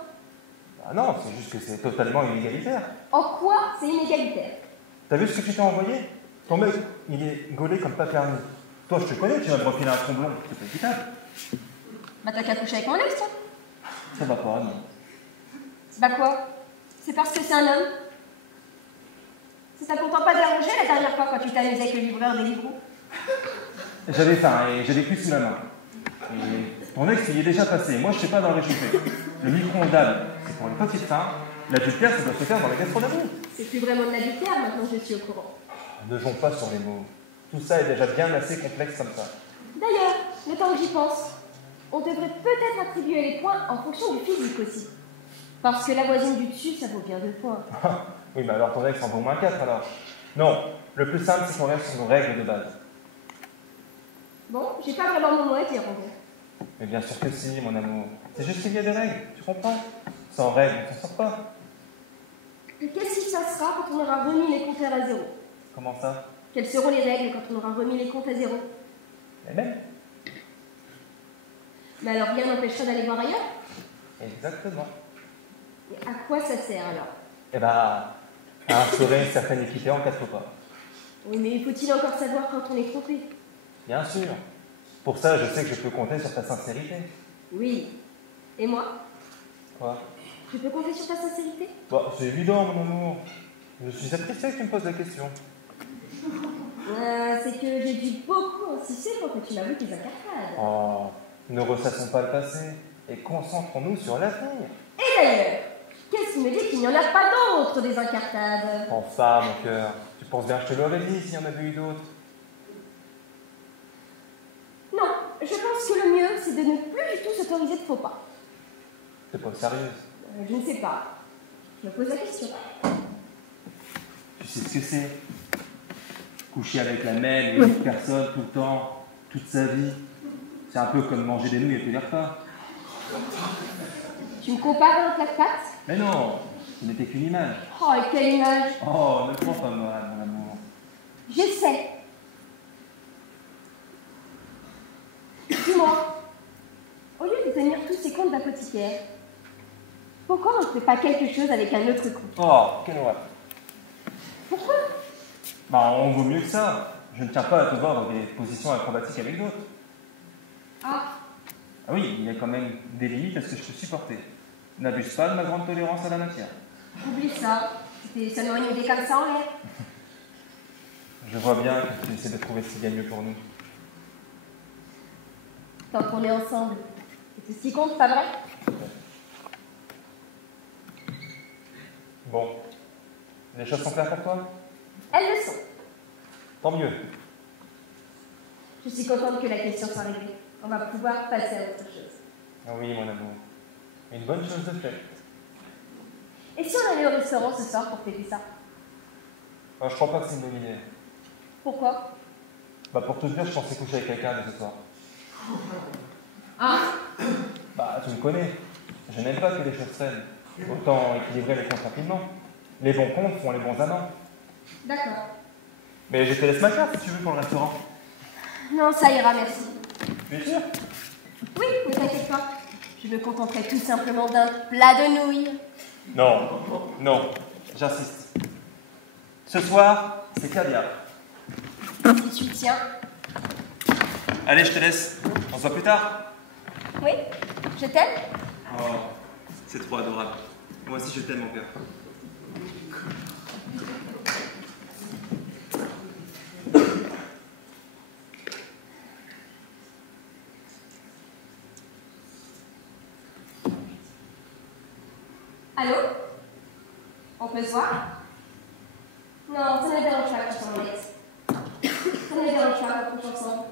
Ah non, c'est juste que c'est totalement inégalitaire. En quoi c'est inégalitaire? T'as vu ce que tu t'es envoyé? Ton mec, il est gaulé comme pas permis. Toi, je te connais, tu vas me refiler un tromblon. C'est pas équitable. Bah t'as qu'à coucher avec mon ex, toi. Ça va pas, non. Bah quoi? C'est parce que c'est un homme? Ça t'a pourtant pas dérangé la dernière fois quand tu t'es amusé avec le livreur des livres? J'avais faim et j'avais plus sous la main. Et ton ex, il y est déjà passé. Moi, je sais pas dans le réchauffer. Le micro-ondable, c'est pour les petites fins. L'adultère, ça doit se faire dans la gastronomie. C'est plus vraiment de l'adultère maintenant, je suis au courant. Ne jouons pas sur les mots. Tout ça est déjà bien assez complexe comme ça. D'ailleurs, le temps que j'y pense, on devrait peut-être attribuer les points en fonction du physique aussi. Parce que la voisine du dessus, ça vaut bien 2 points. Oui, mais alors ton ex en vaut moins 4 alors. Non, le plus simple, c'est qu'on reste sur nos règles de base. Bon, j'ai pas vraiment mon mot à dire en gros. Mais bien sûr que si, mon amour. C'est juste qu'il y a des règles, tu comprends? Sans règles, on s'en sort pas. Et qu'est-ce qui se passera quand on aura remis les compteurs à zéro? Comment ça? Quelles seront les règles quand on aura remis les comptes à zéro? Les mêmes. Mais alors rien n'empêchera d'aller voir ailleurs? Exactement. Et à quoi ça sert alors? Eh ben, à instaurer une certaine équité en cas de faux pas. Oui, mais faut-il encore savoir quand on est trompé? Bien sûr. Pour ça, je sais que je peux compter sur ta sincérité. Oui. Et moi? Quoi? Je peux compter sur ta sincérité? Bah, c'est évident, mon amour. Je suis apprécié que tu me poses la question. C'est que j'ai dû beaucoup insister pour que tu m'avoues tes incartades. Oh, ne ressassons pas le passé et concentrons-nous sur l'avenir. Et d'ailleurs, qu'est-ce qui me dit qu'il n'y en a pas d'autres des incartades? Enfin, mon cœur, tu penses bien que je te l'aurais dit s'il y en avait eu d'autres. je pense que le mieux, c'est de ne plus du tout s'autoriser de faux pas. T'es pas sérieuse. Je ne sais pas. Je me pose la question. Tu sais ce que c'est? Coucher avec la même et une autre personne tout le temps, toute sa vie. C'est un peu comme manger des nouilles et tous les repas. Tu me compares à un plat de pâtes? Mais non, ce n'était qu'une image. Oh, et quelle image! Oh, ne prends pas mal, mon amour. Je sais. Dis-moi, au lieu de tenir tous ces comptes d'apothicaire, pourquoi on ne fait pas quelque chose avec un autre compte? Oh, quelle horreur. Pourquoi? Bah, on vaut mieux que ça. Je ne tiens pas à te voir dans des positions acrobatiques avec d'autres. Ah, Ah oui, il y a quand même des limites à ce que je peux supporter. N'abuse pas de ma grande tolérance à la matière. oublie ça. C'était seulement une idée comme ça en l'air. Je vois bien que tu essaies de trouver ce qui est mieux pour nous. Tant qu'on est ensemble, c'est ce qui compte, pas vrai? Bon, les choses sont claires pour toi? Elles le sont. Tant mieux. Je suis contente que la question soit réglée. On va pouvoir passer à autre chose. Ah oui, mon amour. Une bonne chose de faite. Et si on allait au restaurant ce soir pour fêter ça? Je crois pas que c'est une bonne idée. Pourquoi? Bah, pour tout te dire, je pensais coucher avec quelqu'un dès ce soir. Ah, Bah, tu me connais. Je n'aime pas que les choses traînent. Autant équilibrer les comptes rapidement. Les bons comptes font les bons amants. d'accord. Mais je te laisse ma carte si tu veux pour le restaurant. Non, ça ira, merci. Bien sûr. Oui, ne t'inquiète pas. Je me contenterai tout simplement d'un plat de nouilles. Non, non, j'insiste. Ce soir, c'est caviar. Si tu tiens. Allez, je te laisse. On se voit plus tard. Oui, je t'aime. Oh, c'est trop adorable. Moi aussi, je t'aime, mon cœur. Allô? On peut se voir? Non, ça ne me dérange pas que tu t'en laisses. Ça ne me dérange pas qu'on couche ensemble.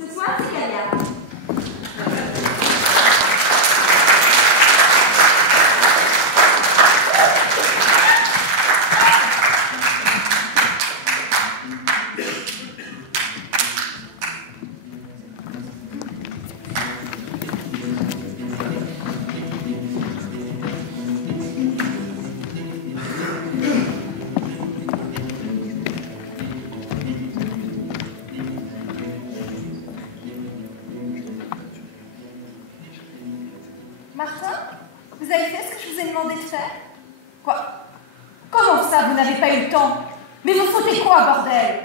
Ce soir, c'est caviar. Martin, vous avez fait ce que je vous ai demandé de faire? Quoi? Comment ça, vous n'avez pas eu le temps? Mais vous foutez quoi, bordel?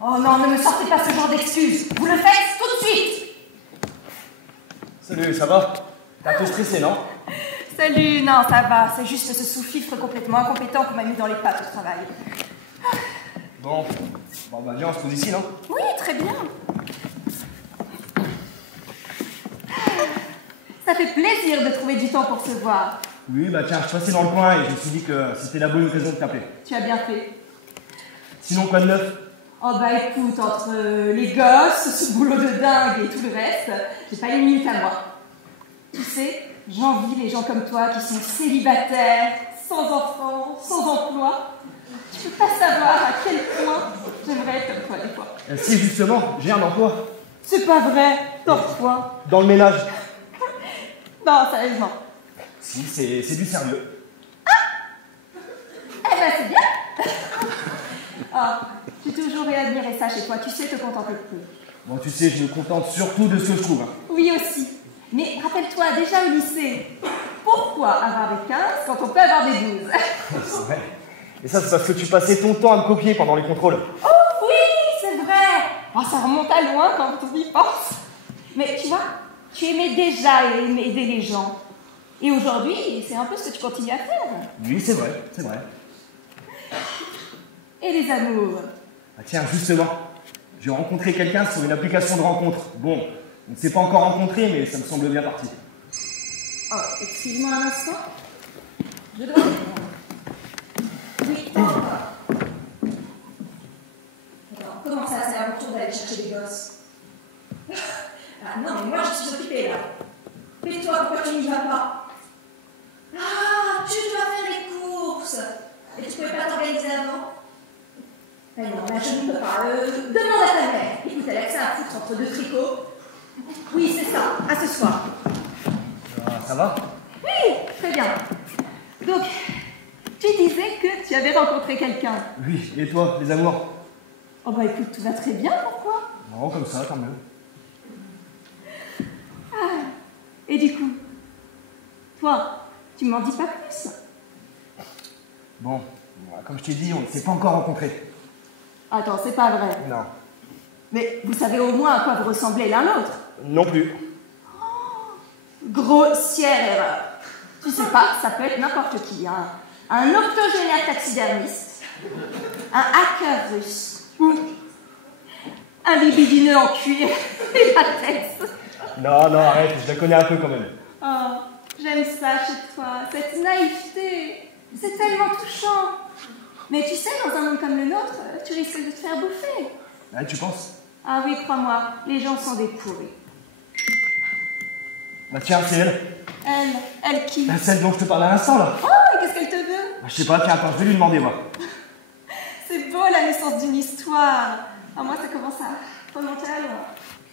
Oh non, ne me sortez pas ce genre d'excuses. Vous le faites tout de suite. Salut, ça va? T'es un peu stressé, non? Salut, non, ça va. C'est juste ce sous-fifre complètement incompétent qu'on m'a mis dans les pattes au travail. Bon, bah viens, on se pose ici, non? Oui, très bien. Ça fait plaisir de trouver du temps pour se voir. Oui, bah tiens, je passais dans le coin et je me suis dit que c'était la bonne occasion de t'appeler. Tu as bien fait. Sinon, quoi de neuf? Oh bah écoute, entre les gosses, ce boulot de dingue et tout le reste, j'ai pas une minute à moi. Tu sais, j'envie les gens comme toi qui sont célibataires, sans enfants, sans emploi. Tu peux pas savoir à quel point j'aimerais être comme toi des fois. Si, justement, j'ai un emploi. C'est pas vrai, torche-toi. Dans le ménage. Non, sérieusement. Si, c'est du sérieux. Eh ben c'est bien. Ah, j'ai toujours admiré ça chez toi, tu sais te contenter de peu. Bon, tu sais, je me contente surtout de ce que je trouve. Hein. Oui aussi. Mais rappelle-toi, déjà au lycée, pourquoi avoir des 15 quand on peut avoir des 12? C'est vrai. Et ça, c'est parce que tu passais ton temps à me copier pendant les contrôles. Oh oui, c'est vrai. Oh, ça remonte à loin quand on y pense. Mais tu vois, tu aimais déjà aider les gens. Et aujourd'hui, c'est un peu ce que tu continues à faire. Oui, c'est vrai, c'est vrai. Et les amours? Ah tiens, justement, j'ai rencontré quelqu'un sur une application de rencontre. Bon, on ne s'est pas encore rencontré, mais ça me semble bien parti. Oh, excuse-moi un instant. Je dois répondre. Oui, pas encore. Attends, comment ça, c'est à mon tour d'aller chercher les gosses? Ah non, mais moi je suis occupée là. Et toi, pourquoi tu n'y vas pas? Ah, tu dois faire les courses. Et tu ne pouvais pas t'organiser avant? Eh non, là je ne peux pas. Demande à ta mère. Écoute, elle a que ça à foutre entre deux tricots. Oui, c'est ça. À ce soir. Ça va? Oui, très bien. Donc, tu disais que tu avais rencontré quelqu'un. Oui, et toi, les amours? Oh bah écoute, tout va très bien, pourquoi? Non, comme ça, quand même. Ah, et du coup, toi, tu m'en dis pas plus? Bon, comme je t'ai dit, on ne s'est pas encore rencontrés. Attends, c'est pas vrai. Non. Mais vous savez au moins à quoi vous ressemblez l'un l'autre. Non plus. Grossière erreur. Tu sais pas, ça peut être n'importe qui. Hein. Un octogénaire taxidermiste, un hacker russe, ou un libidineux en cuir et latex. Non, non, arrête, je la connais un peu quand même. Oh, j'aime ça chez toi, cette naïveté. C'est tellement touchant. Mais tu sais, dans un monde comme le nôtre, tu risques de te faire bouffer. Ah, tu penses? Ah oui, crois-moi, les gens sont des pourris. Bah tiens, c'est elle. Elle qui? Bah, celle dont je te parlais à l'instant, là. Oh, et qu'est-ce qu'elle te veut? Bah, je sais pas, tiens, attends, je vais lui demander, moi. C'est beau la naissance d'une histoire. Ah, moi, ça commence à remonter à loin.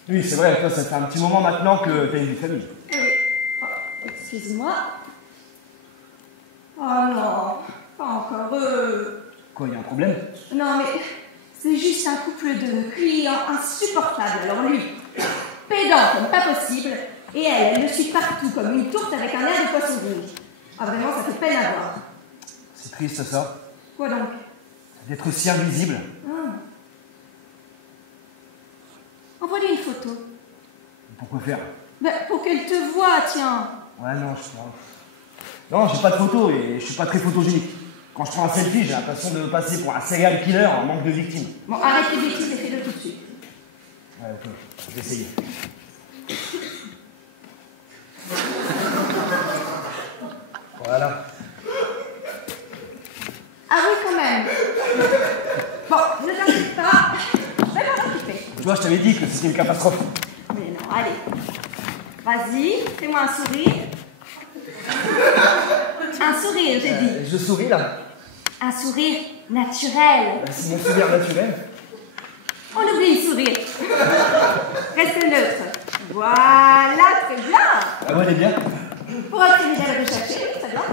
Oui, c'est vrai, toi, ça fait un petit moment maintenant que t'as une vie de famille. Oui. Oh, excuse-moi. Oh non, pas encore eux. Quoi, y a un problème? Non, mais c'est juste un couple de clients insupportables. Alors lui, pédant comme pas possible, et elle le suit partout comme une tourte avec un air de poisson rouge. Ah vraiment, ça fait peine à voir. C'est triste, ça. Quoi donc? D'être si invisible. Ah. Envoie-lui une photo. Pourquoi faire? Ben, pour qu'elle te voie, tiens. Ouais, non, je sais pas. Non, j'ai pas de photo et je suis pas très photogénique. Quand je prends un selfie, j'ai l'impression de passer pour un serial killer en manque de victimes. Bon, arrête les bêtises et fais-le tout de suite. Ouais, ok, je vais essayer. Voilà. Ah oui, quand même. Bon, ne t'inquiète pas. Je vais m'en occuper. Tu vois, je t'avais dit que c'était une catastrophe. Mais non, allez. Vas-y, fais-moi un sourire. Un sourire, j'ai dit. Je souris là. Un sourire naturel. C'est mon sourire naturel. On oublie le sourire. Reste neutre. Voilà, très bien. Ah ouais, elle est bien. Pour obtenir le rechercher, très bien.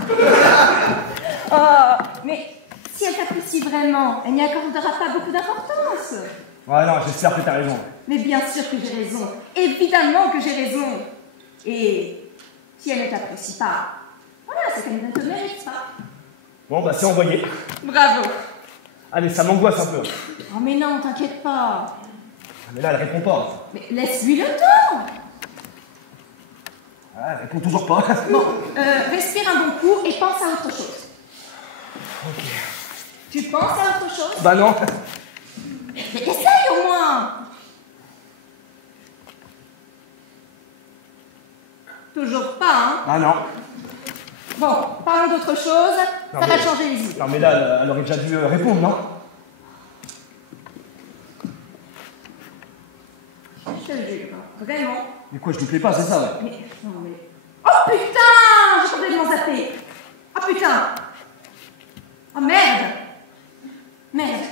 Oh, mais si elle t'apprécie vraiment, elle n'y accordera pas beaucoup d'importance. Ouais, non, j'espère que t'as raison. Mais bien sûr que j'ai raison. Évidemment que j'ai raison. Et si elle ne t'apprécie pas, voilà, c'est qu'elle ne te mérite pas. Bon, bah c'est envoyé. Bravo. Ah, mais ça m'angoisse un peu. Oh mais non, t'inquiète pas. Ah, mais là, elle répond pas. Mais laisse-lui le temps. Ah, elle répond toujours pas. Bon, respire un bon coup et pense à autre chose. Ok. Tu penses à autre chose? Bah non. Mais essaye au moins. Toujours pas, hein? Ah non. Bon, parlons d'autre chose. Non, Ça mais- va changer les idées. Non, mais là, elle aurait déjà dû répondre, non? Je te le jure, vraiment. Mais quoi, je lui plais pas, c'est ça, ouais. Mais, non, mais... Oh putain! J'ai complètement zappé. Oh putain! Oh merde! Merde.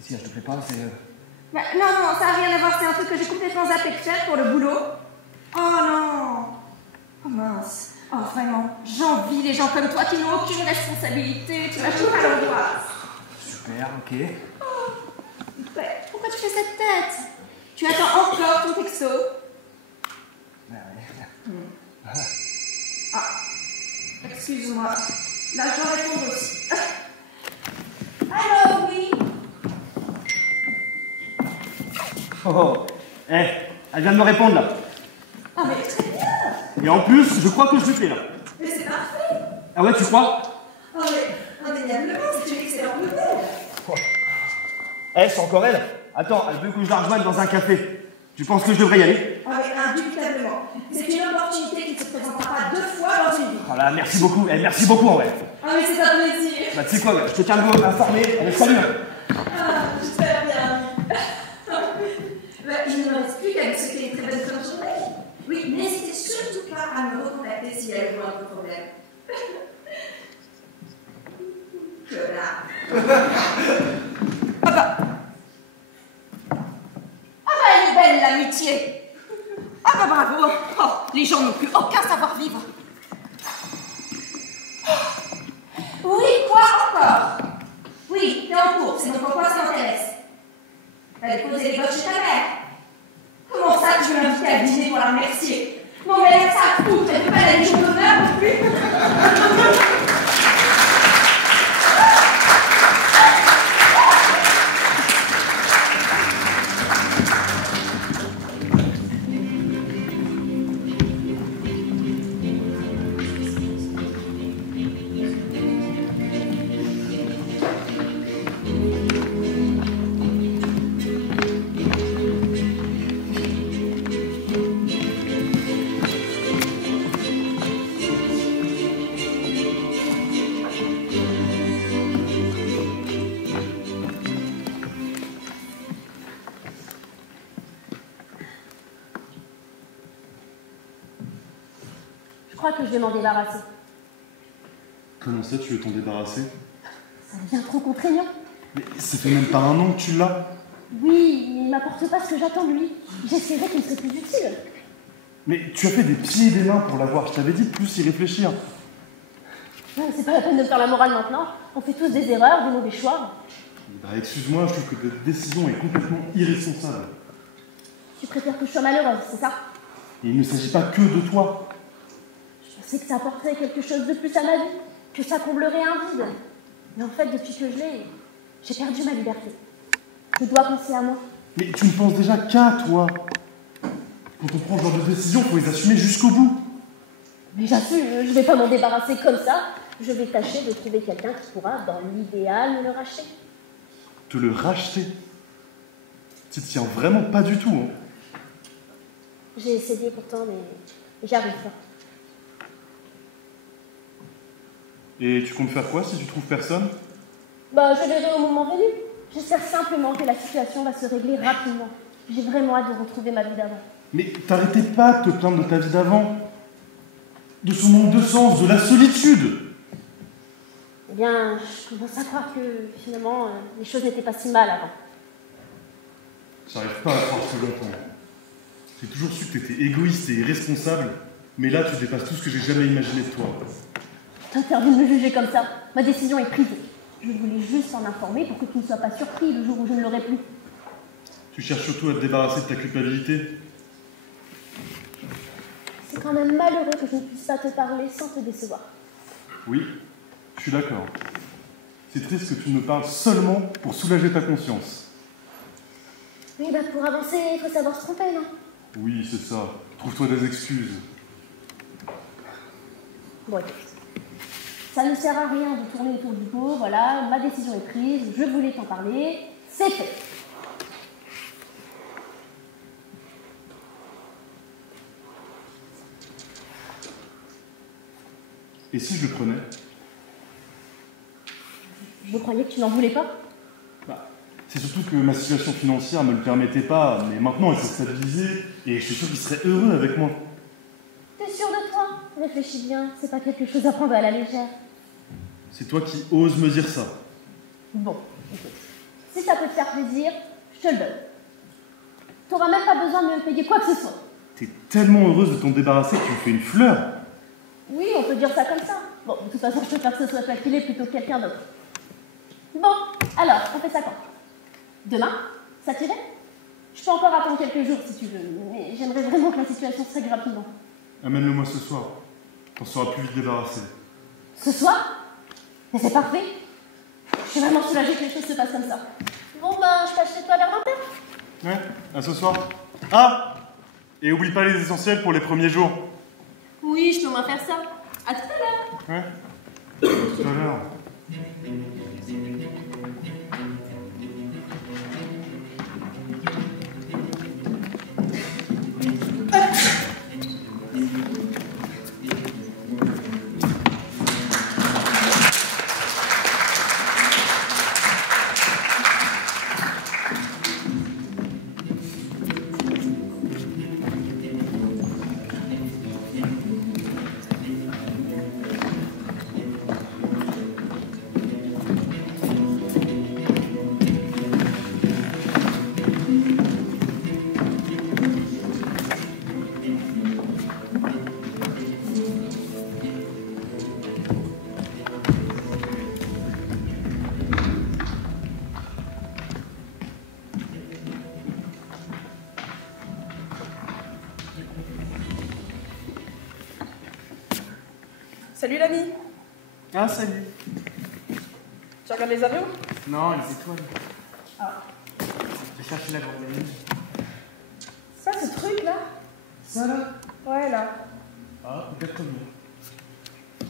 Si, je te plais pas, c'est... Bah, non, ça n'a rien à voir, c'est un truc que j'ai complètement zappé de faire pour le boulot. Oh non! Oh mince. Oh vraiment, j'envie les gens comme toi qui n'ont aucune responsabilité. Tu m'as tout à l'angoisse. Super, ok. Ouais, pourquoi tu fais cette tête? Tu attends encore ton texto? Ouais, ouais. Ah, excuse-moi. Là, je dois répondre aussi. Allô, oui? Oh, oh. Eh, elle vient de me répondre, là. Ah, mais très bien. Et en plus, je crois que je lui plais, là. Mais c'est parfait. Ah ouais, tu crois? Oh, mais indéniablement, c'est une excellente nouvelle. Eh, c'est encore elle. Attends, elle veut que je la rejoigne dans un café. Tu penses que je devrais y aller? Ah, mais indubitablement. C'est une opportunité qui ne se présentera pas deux fois dans une vie. Voilà, merci beaucoup. Eh, merci beaucoup, en vrai. Ah, mais c'est un plaisir. Bah, tu sais quoi, je te tiens informé. Allez, salut. Ah, j'espère bien. Il ne me reste plus qu'à vous souhaiter une très bonne fin de journée. Oui, n'hésitez surtout pas à me recontacter s'il y a le moindre problème. Ah bah, elle est belle l'amitié. Ah bah bravo. Oh, les gens n'ont plus aucun savoir-vivre. Oui, quoi encore? Oui, t'es en cours, c'est donc en quoi ça m'intéresse? T'as déposé les gosses chez ta mère? Comment ça tu veux m'inviter à dîner pour la remercier? Non mais elle a ça à foutre, elle peut pas la Légion d'honneur non plus. Je crois que je vais m'en débarrasser. Comment ça, tu veux t'en débarrasser? Ça devient trop contraignant. Mais ça fait même pas un an que tu l'as. Oui, mais il m'apporte pas ce que j'attends de lui. J'essaierai qu'il me serait plus utile. Mais tu as fait des pieds et des mains pour l'avoir. Je t'avais dit de plus y réfléchir. Ouais, c'est pas la peine de me faire la morale maintenant. On fait tous des erreurs, des mauvais choix. Bah excuse-moi, je trouve que ta décision est complètement irresponsable. Tu préfères que je sois malheureuse, c'est ça? Et il ne s'agit pas que de toi. Je pensais que ça apporterait quelque chose de plus à ma vie, que ça comblerait un vide. Mais en fait, depuis que je l'ai, j'ai perdu ma liberté. Je dois penser à moi. Mais tu ne penses déjà qu'à toi. Quand on prend ce genre de décision, il faut les assumer jusqu'au bout. Mais j'assume, je vais pas m'en débarrasser comme ça. Je vais tâcher de trouver quelqu'un qui pourra, dans l'idéal, me le racheter. Te le racheter? Tu tiens vraiment pas du tout, hein. J'ai essayé pourtant, mais j'arrive pas. Et tu comptes faire quoi si tu trouves personne? Bah, je verrai au moment venu. J'espère simplement que la situation va se régler rapidement. J'ai vraiment hâte de retrouver ma vie d'avant. Mais t'arrêtais pas de te plaindre de ta vie d'avant. De son manque de sens, de la solitude. Eh bien, je commence à croire que, finalement, les choses n'étaient pas si mal avant. J'arrive pas à croire ce que j'entends. J'ai toujours su que t'étais égoïste et irresponsable, mais là, tu dépasses tout ce que j'ai jamais imaginé de toi. T'interdis de me juger comme ça. Ma décision est prise. Je voulais juste s'en informer pour que tu ne sois pas surpris le jour où je ne l'aurai plus. Tu cherches surtout à te débarrasser de ta culpabilité. C'est quand même malheureux que je ne puisse pas te parler sans te décevoir. Oui, je suis d'accord. C'est triste que tu me parles seulement pour soulager ta conscience. Oui, bah pour avancer, il faut savoir se tromper, non? Oui, c'est ça. Trouve-toi des excuses. Bon, écoute. Ça ne sert à rien de tourner autour du pot, voilà, ma décision est prise, je voulais t'en parler, c'est fait. Et si je le prenais? Je croyais que tu n'en voulais pas. C'est surtout que ma situation financière ne me le permettait pas, mais maintenant elle s'est stabilisée et je suis sûr qu'il serait heureux avec moi. T'es sûr de toi? Réfléchis bien, c'est pas quelque chose à prendre à la légère. C'est toi qui oses me dire ça. Bon, écoute, si ça peut te faire plaisir, je te le donne. T'auras même pas besoin de me payer quoi que ce soit. T'es tellement heureuse de t'en débarrasser que tu me fais une fleur. Oui, on peut dire ça comme ça. Bon, de toute façon, je préfère que ce soit toi qui l'ait plutôt que quelqu'un d'autre. Bon, alors, on fait ça quand? Demain? Ça t'irait? Je peux encore attendre quelques jours si tu veux, mais j'aimerais vraiment que la situation se règle rapidement. Amène-le-moi ce soir. T'en seras plus vite débarrassé. Ce soir? Mais c'est parfait. Je suis vraiment soulagée que les choses se passent comme ça. Bon, ben, je passe chez toi vers 20h. Ouais, à ce soir. Ah! Et oublie pas les essentiels pour les premiers jours. Oui, je peux au moins faire ça. À tout à l'heure. Ouais. À tout à l'heure. Salut l'ami. Ah, salut. Tu regardes les avions? Non, les étoiles. Ah. J'ai cherché la grande amie. Ça, ce truc là? Ça là? Ouais, là. Ah, peut-être bien.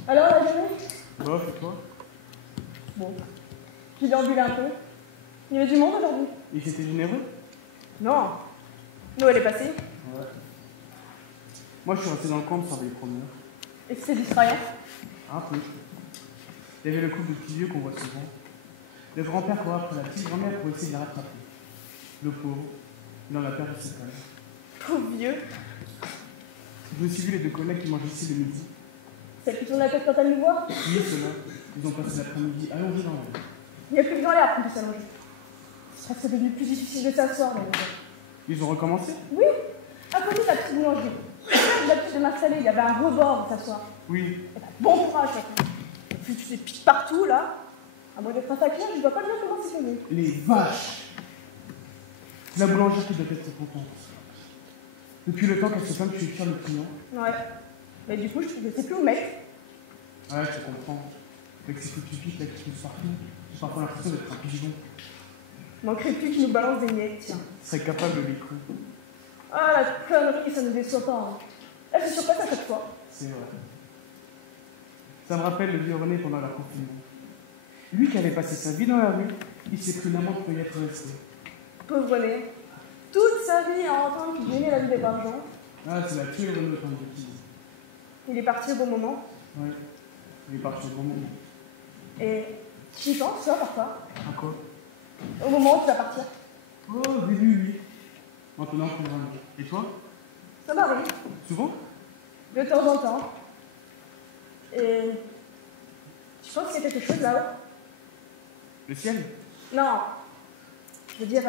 Alors, la journée? Bof, et toi? Bon. J'ai déambulé un peu. Il y avait du monde aujourd'hui? Et c'était généreux? Non. Noël est passé. Ouais. Moi, je suis resté dans le camp de surveiller le promeneur. Et c'était distrayant. Un peu. Il y avait le couple de petits vieux qu'on voit souvent. Le grand-père courait après la petite grand-mère pour essayer de la rattraper. Le pauvre, il en a perdu ses palais. Pauvre vieux. Je me suis vu les deux collègues qui mangeaient ici le midi. Celle qui tourne la tête quand elle nous voit? Oui, ceux-là, ils ont passé l'après-midi allongés dans l'air. Il n'y a plus que dans l'air qu'on peut s'allonger. Je crois que c'est devenu plus difficile de s'asseoir, mais Ils ont recommencé? oui, à côté de la petite boulangerie. J'ai l'habitude de m'installer, il y avait un rebord pour s'asseoir. Oui. Et ben, bon courage, chacun. Et puis tu te piques partout, là. À moins d'être un facteur, je vois pas bien comment c'est connu. Les vaches! La boulangère qui doit être contente. Depuis le temps qu'elle se plaint que je suis fier le client. Ouais. Mais du coup, je sais plus où mettre. Ouais, je comprends. Avec ces coups de pipi là qui poussent partout, j'ai parfois l'impression d'être un pigeon. Manquerait plus qu'il nous balance des miettes, tiens. Je serais capable de l'écouter. Ah, la connerie, ça nous déçoit pas. Hein. Elle se surpasse à chaque fois. C'est vrai. Ça me rappelle le vieux René pendant leur confinement. Lui qui avait passé sa vie dans la rue, il s'est pris l'amende pour y être resté. Pauvre René. Toute sa vie à entendre qu'il gagnait la vie des grands gens. Ah, c'est la tuerie René autant de bêtises. Il est parti au bon moment. Ouais. Il est parti au bon moment. Et tu y penses, toi, parfois? À quoi? Au moment où tu vas partir. Oh, au début, oui. Maintenant, plus vraiment. Et toi? Ça m'arrive. Souvent? De temps en temps. Et tu penses qu'il y a quelque chose là-haut? Le ciel? Non. Je veux dire,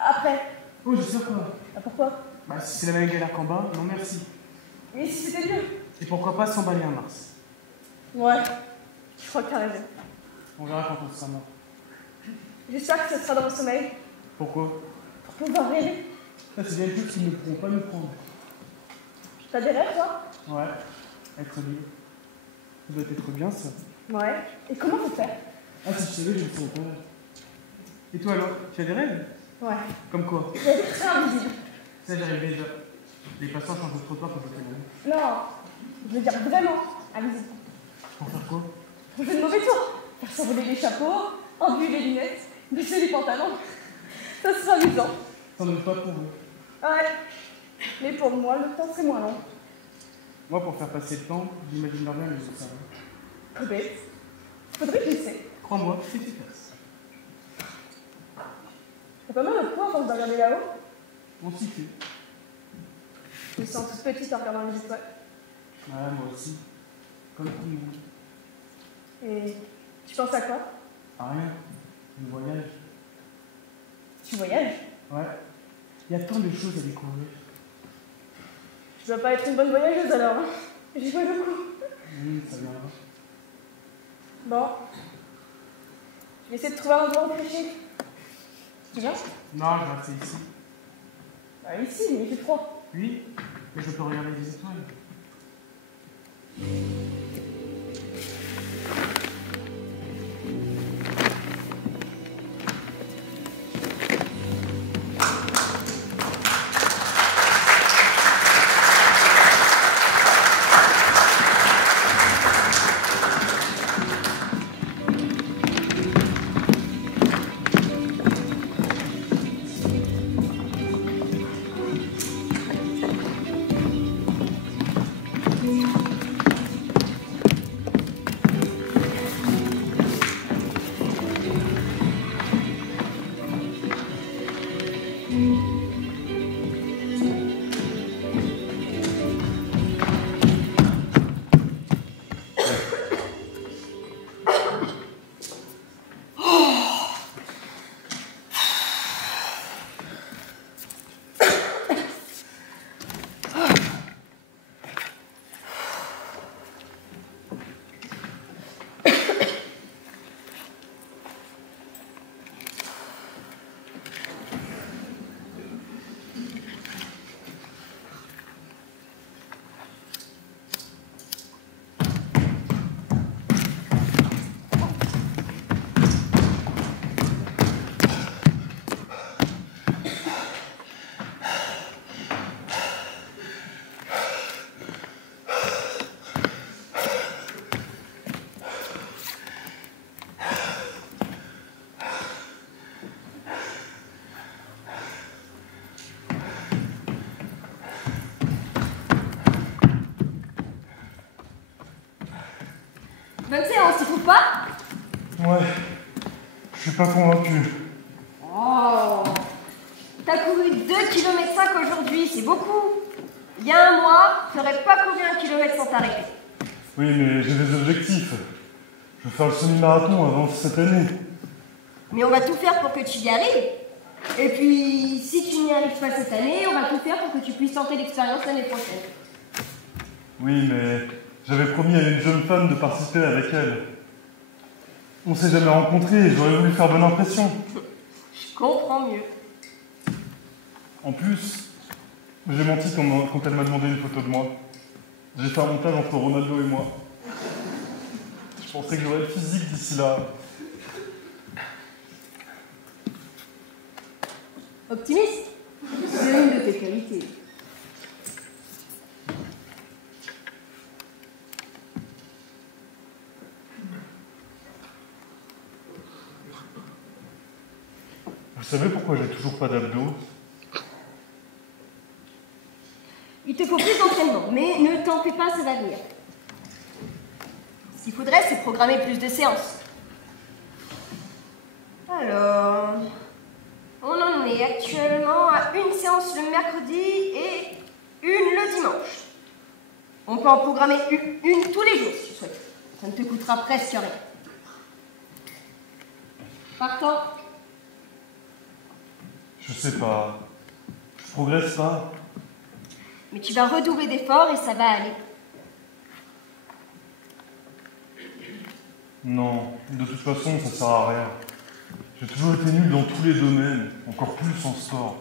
après. Oh, je sais quoi. Ah, pourquoi? Bah, si c'est la même galère qu'en bas, non merci. Et si c'était mieux? Et pourquoi pas s'emballer un Mars? Ouais. Je crois que t'as raison. On verra quand on sera mort. J'espère que ce sera dans mon sommeil. Pourquoi? Pour pouvoir rêver. Ça, c'est bien sûr qu'ils ne pourront pas nous prendre. T'as des rêves, toi? Ouais, être libre. Ça doit être bien, ça. Ouais. Et comment faut faire? Ah, si tu savais, je ne saurais pas. Et toi alors, tu as des rêves? Ouais. Comme quoi? Des très invisibles. Ça, j'arrive déjà. Les passants changent de trottoir quand je fais la rue. Non. Je veux dire vraiment invisibles. Pour faire quoi? Pour jouer de mauvais tours. Faire s'envoler les chapeaux, enlever les lunettes, baisser les pantalons. Ça sera amusant. T'en donnes pas pour eux. Ouais. Mais pour moi, le temps serait moins long. Moi, pour faire passer le temps, j'imagine leur bien les autres cerveaux. Trop bête. Faudrait que j'essaie. Crois-moi, c'est efficace. T'as pas mal de poids quand je dois regarder là-haut. On s'y fait. Je me sens toute petite en regardant les étoiles. Ouais, moi aussi. Comme tout le monde. Et tu penses à quoi? À rien. Le voyage. Tu voyages? Ouais. Il y a tant de choses à découvrir. Je dois pas être une bonne voyageuse alors. Hein. J'y vois beaucoup. Oui, ça viendra. Bon. Je vais essayer de trouver un endroit où pêcher. Tu viens? Non, je vais rester ici. Bah ici, mais il fait froid. Oui, mais je peux regarder les étoiles. Ouais, je suis pas convaincu. Oh, t'as couru 2 km 5 aujourd'hui, c'est beaucoup. Il y a un mois, t'aurais pas couru 1 km sans t'arrêter. Oui, mais j'ai des objectifs. Je veux faire le semi-marathon avant cette année. Mais on va tout faire pour que tu y arrives. Et puis, si tu n'y arrives pas cette année, on va tout faire pour que tu puisses tenter l'expérience l'année prochaine. Oui, mais j'avais promis à une jeune femme de participer avec elle. On s'est jamais rencontrés et j'aurais voulu faire bonne impression. Je comprends mieux. En plus, j'ai menti quand elle m'a demandé une photo de moi. J'ai fait un montage entre Ronaldo et moi. Je pensais que j'aurais le physique d'ici là. Optimiste, c'est une de tes qualités. Vous savez pourquoi j'ai toujours pas d'abdos? Il te faut plus d'entraînement, mais ne t'en fais pas, ça va venir. Ce qu'il faudrait, c'est programmer plus de séances. Alors, on en est actuellement à une séance le mercredi et une le dimanche. On peut en programmer une tous les jours, si tu souhaites. Ça ne te coûtera presque rien. Partant. Je sais pas. Je progresse pas. Mais tu vas redoubler d'efforts et ça va aller. Non, de toute façon, ça sert à rien. J'ai toujours été nul dans tous les domaines, encore plus en sport.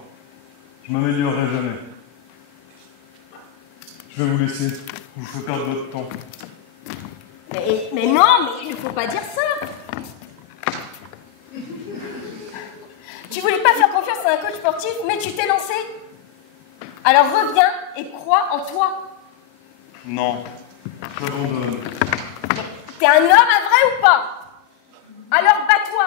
Je m'améliorerai jamais. Je vais vous laisser. Je vous fais perdre votre temps. Mais non, mais il ne faut pas dire ça. Tu voulais pas faire confiance à un coach sportif, mais tu t'es lancé. Alors reviens et crois en toi. Non, j'abandonne. T'es un homme, un vrai ou pas? Alors bats-toi.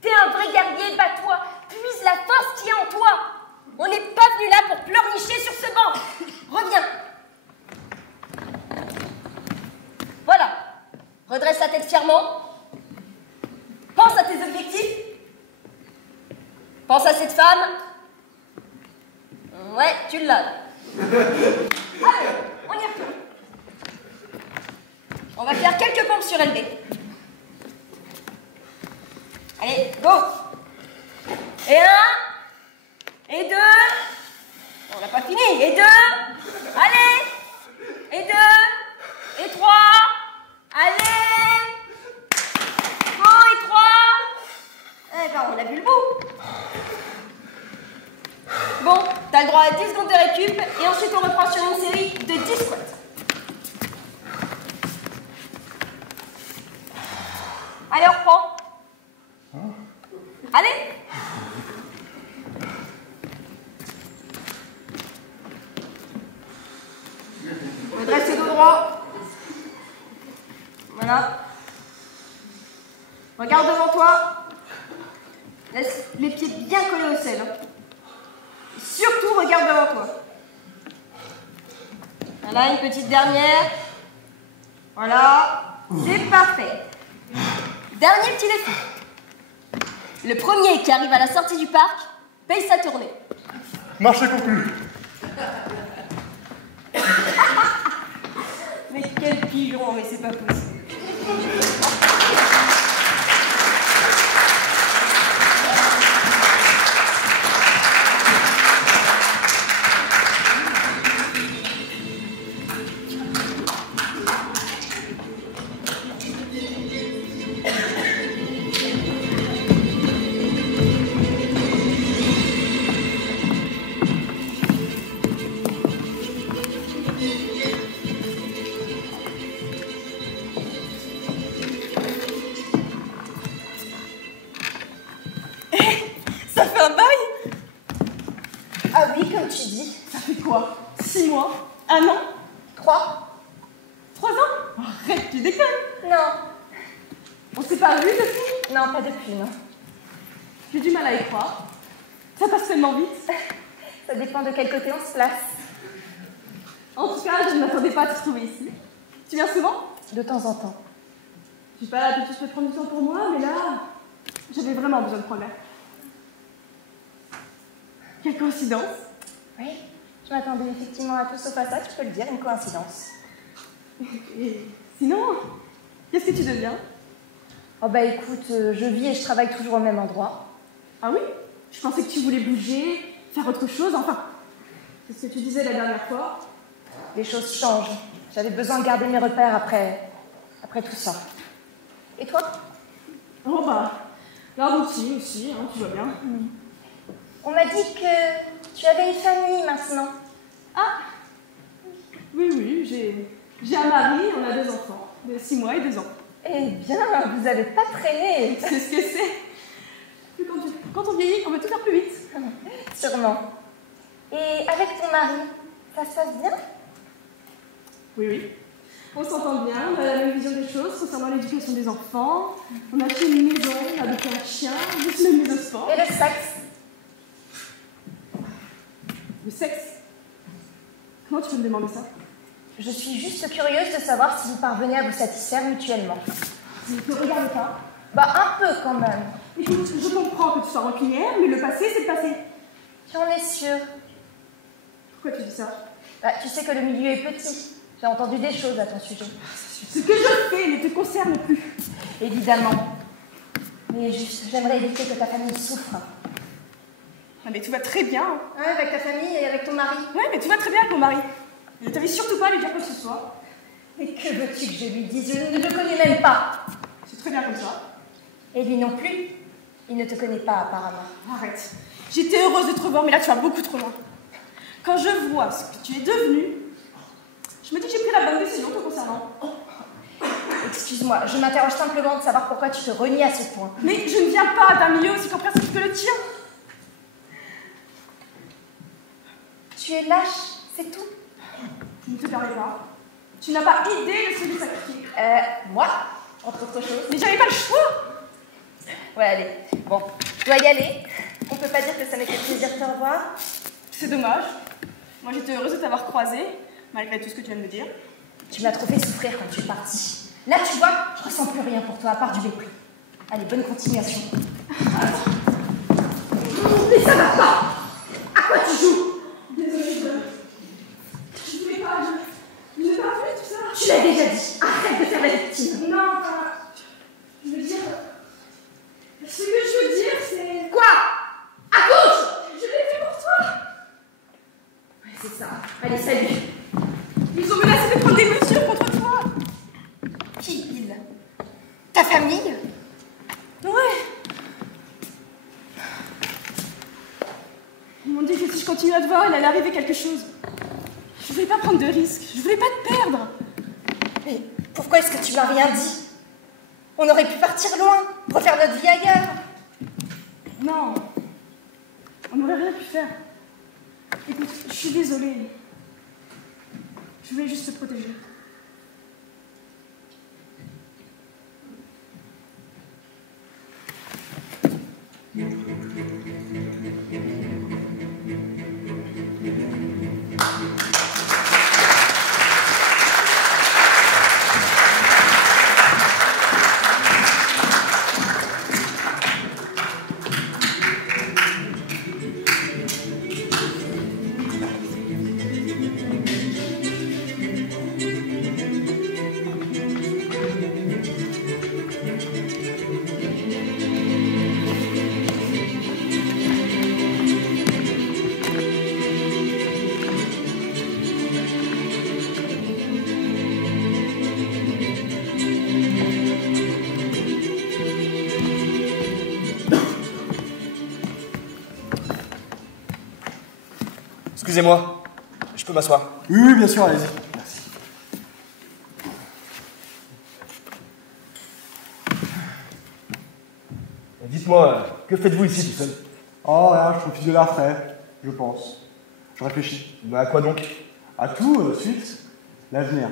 T'es un vrai guerrier, bats-toi. Puise la force qu'il y a en toi. On n'est pas venu là pour pleurnicher sur ce banc. Reviens. Voilà. Redresse la tête fièrement. Pense à tes objectifs. Pense à cette femme. Ouais, tu l'as. Allez, on y retourne. On va faire quelques pompes surélevées. Allez, go. Et 1, et 2. On n'a pas fini. Et 2. Allez. Et 2. Et 3. Allez. Bon, et 3. Eh ben, on a vu le bout. Bon, t'as le droit à 10 secondes de récup et ensuite on reprend sur une série de 10 squats. Allez, on reprend. Allez. Redresse le dos droit. Voilà. Regarde devant toi. Laisse les pieds bien collés au sol. Surtout, regarde devant toi. Voilà, une petite dernière. Voilà, c'est parfait. Dernier petit défi. Le premier qui arrive à la sortie du parc paye sa tournée. Marché conclu. Mais quel pigeon, mais c'est pas possible. Ça fait un bail? Ah oui, comme tu dis. Ça fait quoi? 6 mois? 1 an? 3? 3 ans? Arrête, tu déconnes! Non. On s'est pas vus depuis? Non, pas depuis, non. J'ai du mal à y croire. Ça passe tellement vite. Ça dépend de quel côté on se place. En tout cas, je ne m'attendais pas à te retrouver ici. Tu viens souvent? De temps en temps. Je suis pas là tout de suite prendre du temps pour moi, mais là, j'avais vraiment besoin de prendre l'air. Quelle coïncidence! Oui, je m'attendais effectivement à tout sauf à ça, tu peux le dire, une coïncidence. Et sinon, qu'est-ce que tu deviens? Oh bah écoute, je vis et je travaille toujours au même endroit. Ah oui? Je pensais que tu voulais bouger, faire autre chose, enfin. C'est ce que tu disais la dernière fois. Les choses changent. J'avais besoin de garder mes repères après tout ça. Et toi? Oh bah, la routine aussi, hein, tu vois bien. On m'a dit que tu avais une famille maintenant. Ah! Oui, j'ai un mari, on a 2 enfants, de 6 mois et 2 ans. Eh bien, vous avez pas traîné. C'est ce que c'est. Quand on vieillit, on veut tout faire plus vite. Sûrement. Et avec ton mari, ça se passe bien? Oui. On s'entend bien, on a la même vision des choses concernant l'éducation des enfants. On a acheté une maison, on a adopté un chien, juste même mis au sport. Et le sexe? Le sexe? Comment tu peux me demander ça? Je suis juste curieuse de savoir si vous parvenez à vous satisfaire mutuellement. Tu ne te regardes pas. Bah un peu quand même. Écoute, je comprends que tu sois rancunière, mais le passé, c'est le passé. J'en es sûre. Pourquoi tu dis ça? Bah, tu sais que le milieu est petit. J'ai entendu des choses à ton sujet. Ce que je fais ne te concerne plus. Évidemment. Mais juste, j'aimerais éviter que ta famille souffre. Ah, mais tout va très bien. Ouais, avec ta famille et avec ton mari. Ouais, mais tout va très bien avec mon mari. Je ne t'avais surtout pas à lui dire quoi que ce soit. Et que veux-tu que je lui dise? Je ne le connais même pas. C'est très bien comme ça. Et lui non plus. Il ne te connaît pas apparemment. Arrête. J'étais heureuse de te revoir, mais là tu vas beaucoup trop loin. Quand je vois ce que tu es devenue, je me dis que j'ai pris la bonne décision te concernant. Excuse-moi, je m'interroge simplement de savoir pourquoi tu te renies à ce point. Mais je ne viens pas d'un milieu aussi compréhensif que le tien. Tu es lâche, c'est tout. Ne te permets pas. Tu n'as pas idée de ce que ça sacrifier. Moi, entre autres choses. Mais j'avais pas le choix. Ouais, allez. Bon, je dois y aller. On peut pas dire que ça m'ait fait plaisir de te revoir. C'est dommage. Moi j'étais heureuse de t'avoir croisée, malgré tout ce que tu viens de me dire. Tu m'as trop fait souffrir quand tu es partie. Là, tu vois, je ressens plus rien pour toi à part du mépris. Allez, bonne continuation. Mais ça va pas. À quoi tu joues? Désolée, je voulais pas. Je n'ai pas fait tout ça. Tu l'as déjà dit. Arrête de faire la victime. Non, je veux dire. Ce que je veux dire, c'est. Quoi? Accouche! Je l'ai fait pour toi. Ouais, c'est ça. Allez, salut. Ils ont menacé de prendre des mesures contre toi. Qui, ils? Ta famille? Ouais. Ils m'ont dit que si je continuais à te voir, il allait arriver quelque chose. Je voulais pas prendre de risques. Je voulais pas te perdre. Mais pourquoi est-ce que tu m'as rien dit? On aurait pu partir loin, refaire notre vie ailleurs. Non. On n'aurait rien pu faire. Écoute, je suis désolée. Je voulais juste te protéger. Excusez-moi, je peux m'asseoir? Oui, bien sûr, allez-y. Merci. Dites-moi, que faites-vous ici tout seul? Oh, rien, je profite de l'air frais, je pense. Je réfléchis. À quoi donc? À tout, la suite, l'avenir.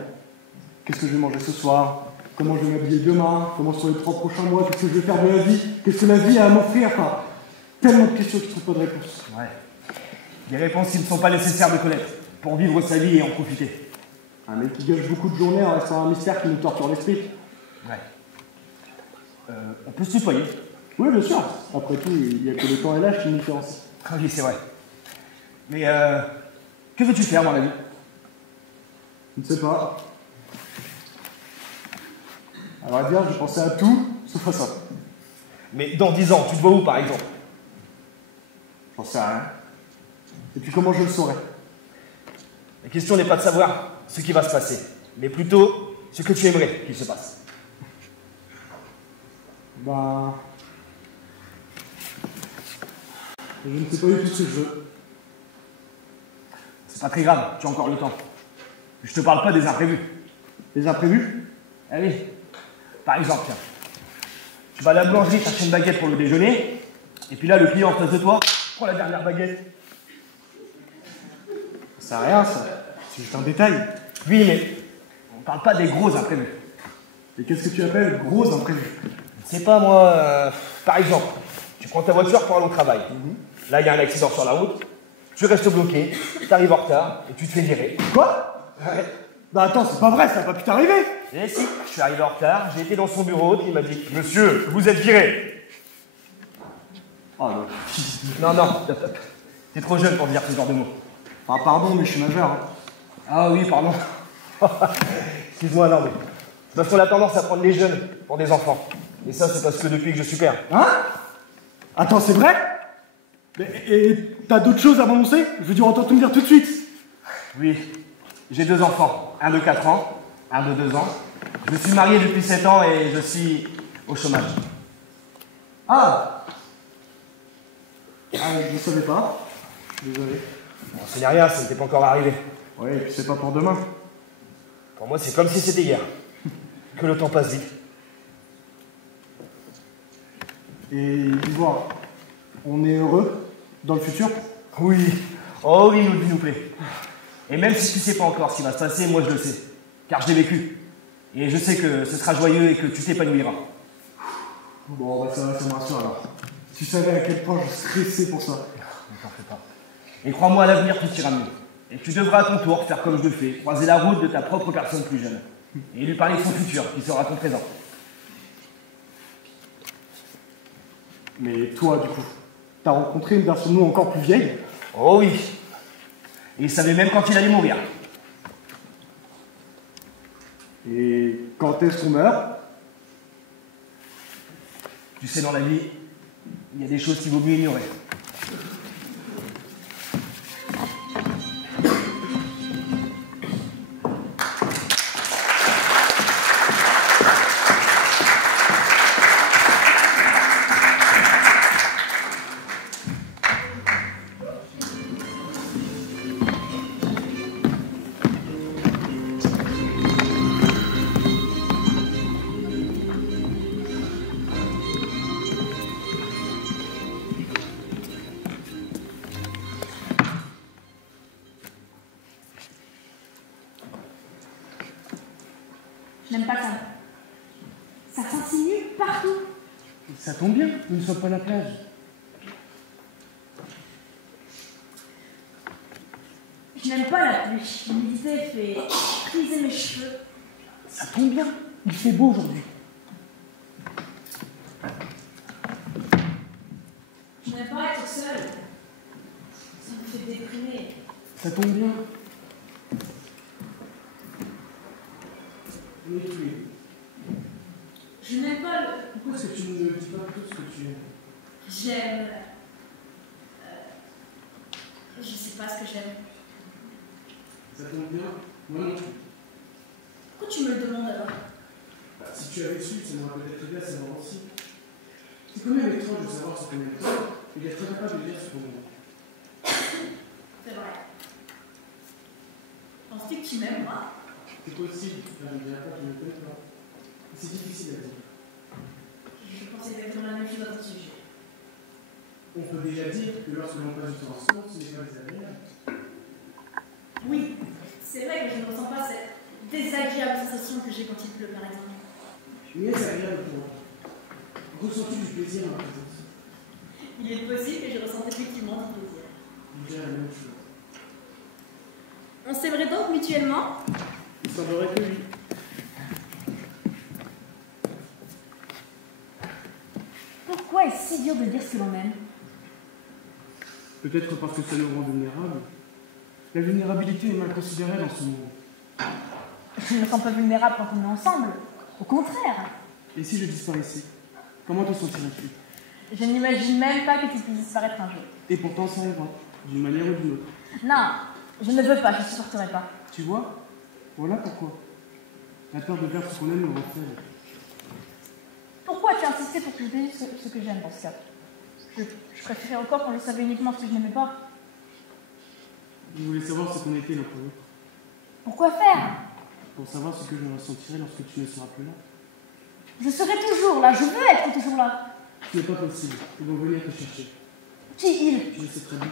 Qu'est-ce que je vais manger ce soir? Comment je vais m'habiller demain? Comment seront les 3 prochains mois? Qu'est-ce que je vais faire de la vie? Qu'est-ce que la vie a à m'offrir? Enfin, tellement de questions qui ne trouvent pas de réponse. Ouais. Des réponses qui ne sont pas nécessaires de connaître, pour vivre sa vie et en profiter. Un mec qui gâche beaucoup de journées en restant un mystère qui nous torture l'esprit. Ouais. On peut se tutoyer. Oui, bien sûr. Après tout, il n'y a que le temps et l'âge qui nous différencient. Ah oui, c'est vrai. Mais que veux-tu faire dans la vie? Je ne sais pas. À vrai dire, je pensais à tout, sauf à ça. Mais dans 10 ans, tu te vois où, par exemple? J'en sais rien. Et puis comment je le saurais? La question n'est pas de savoir ce qui va se passer, mais plutôt ce que tu aimerais qu'il se passe. Ben... Je ne sais pas du tout ce que je veux. C'est pas très grave, tu as encore le temps. Je te parle pas des imprévus. Les imprévus? Ah oui. Par exemple, tiens. Tu vas à la boulangerie chercher une baguette pour le déjeuner, et puis là, le client en face de toi prend la dernière baguette. Ça sert à rien, ça. C'est juste un détail. Oui, mais on parle pas des gros imprévus. Et qu'est-ce que tu appelles gros imprévus? Je sais pas, moi, par exemple, tu prends ta voiture pour aller au travail. Là, il y a un accident sur la route, tu restes bloqué, tu arrives en retard, et tu te fais virer. Quoi? Ouais. Bah attends, c'est pas vrai, ça n'a pas pu t'arriver! Et si, je suis arrivé en retard, j'ai été dans son bureau, il m'a dit « Monsieur, vous êtes viré !» Oh non. Non, t'es trop jeune pour dire ce genre de mots. Enfin, pardon, mais je suis majeur. Hein. Ah oui, pardon. Excuse-moi, non, mais... Parce qu'on a tendance à prendre les jeunes pour des enfants. Et ça, c'est parce que depuis que je suis père. Hein? Attends, c'est vrai? Et t'as d'autres choses à m'annoncer? Je veux dire, entends tout me dire tout de suite. Oui, j'ai 2 enfants. Un de 4 ans, un de 2 ans. Je me suis marié depuis 7 ans et je suis au chômage. Ah, je ne savais pas. Désolé. Bon, ce n'est rien, ça n'était pas encore arrivé. Oui, et puis c'est pas pour demain. Pour moi, c'est comme si c'était hier. Que le temps passe vite. Et Ivoire, on est heureux dans le futur? Oui. Oh oui, notre vie nous plaît. Et même si tu sais pas encore ce qui va se passer, moi je le sais. Car je l'ai vécu. Et je sais que ce sera joyeux et que tu t'épanouiras. Bon, bah ça va, ça me rassure alors. Tu savais à quel point je stressais pour ça. Ne t'en fais pas. Et crois-moi, à l'avenir, tout ira mieux. Et tu devras à ton tour faire comme je le fais, croiser la route de ta propre personne plus jeune. Et lui parler de son futur, qui sera ton présent. Mais toi, du coup, t'as rencontré une version de nous encore plus vieille? Oh oui. Et il savait même quand il allait mourir. Et quand est-ce qu'on meurt? Tu sais, dans la vie, il y a des choses qu'il vaut mieux ignorer. Je n'aime pas ça. Ça s'insinue partout. Ça tombe bien, nous ne sommes pas à la plage. Je n'aime pas la pluie. L'humidité fait friser mes cheveux. Ça tombe bien, il fait beau aujourd'hui. Je n'aime pas être seule. Ça me fait déprimer. Ça tombe bien. Mais tu es. Je n'aime pas le... Pourquoi est-ce que tu ne dis pas tout ce que tu aimes? J'aime... je sais pas ce que j'aime. Ça tombe bien, moi non plus. Pourquoi tu me le demandes alors? Bah, si tu avais su, ça m'aurait peut-être aidé à savoir aussi. C'est quand même étrange de savoir ce qu'on aime toi et d'être incapable de dire ce qu'on aime. C'est vrai. Penses-tu que tu m'aimes, moi? C'est possible, je ne dirais pas que je ne connais pas. C'est difficile à dire. Je pense exactement la même chose à ton sujet. On peut déjà dire que lorsque l'on passe du temps ensemble, ce n'est pas désagréable. Oui, c'est vrai que je ne ressens pas cette désagréable sensation que j'ai quand il pleut, par exemple. Mais c'est agréable pour moi. Ressens-tu du plaisir dans ma présence? Il est possible que je ressente effectivement du plaisir. Je dirais la même chose. On s'aimerait donc mutuellement? Il semblerait que oui. est si dur de dire ce que l'on aime? Peut-être parce que ça nous rend vulnérables. La vulnérabilité est mal considérée dans ce monde. Je ne me sens pas vulnérable quand on est ensemble. Au contraire. Et si je disparaissais, comment te sentirais-tu? Je n'imagine même pas que tu puisses disparaître un jour. Et pourtant ça arrivera, d'une manière ou d'une autre. Non, je ne veux pas, je ne supporterai pas. Tu vois? Voilà pourquoi. La peur de perdre ce qu'on aime nous rend faibles. Pourquoi as-tu insisté pour que je dise ce que j'aime dans ce cas? Je préférais encore qu'on le savait uniquement ce que je n'aimais pas. Je voulais savoir ce qu'on était l'un pour l'autre. Pourquoi faire? Pour savoir ce que je ressentirais lorsque tu ne seras plus là. Je serai toujours là, je veux être toujours là. Ce n'est pas possible, ils vont venir te chercher. Qui ils? Tu le sais très bien.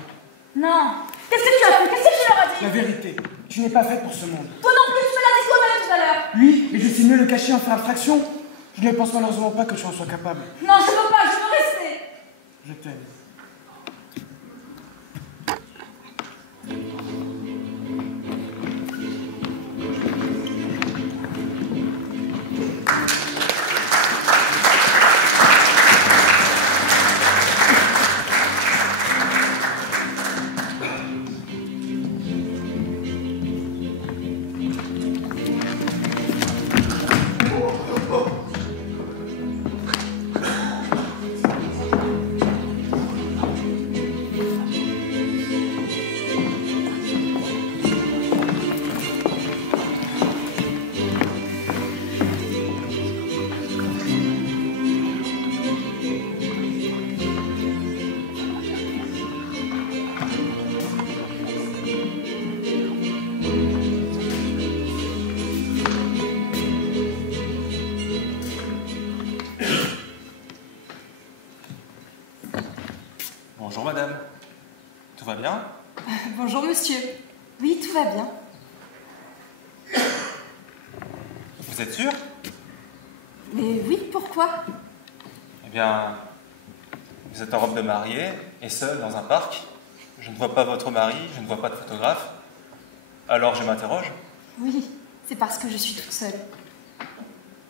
Non. Qu'est-ce que tu as fait? Qu'est-ce que tu leur as dit? La vérité, tu n'es pas faite pour ce monde. Toi non plus, tu me l'as dit toi-même tout à l'heure. Oui, et je sais mieux le cacher en faire abstraction. Je ne pense malheureusement pas que tu en sois capable. Non, je veux pas, je veux rester. Je t'aime. Bonjour madame. Tout va bien? Bonjour monsieur. Oui, tout va bien. Vous êtes sûr? Mais oui, pourquoi? Eh bien, vous êtes en robe de mariée et seul dans un parc. Je ne vois pas votre mari, je ne vois pas de photographe. Alors je m'interroge. Oui, c'est parce que je suis toute seule.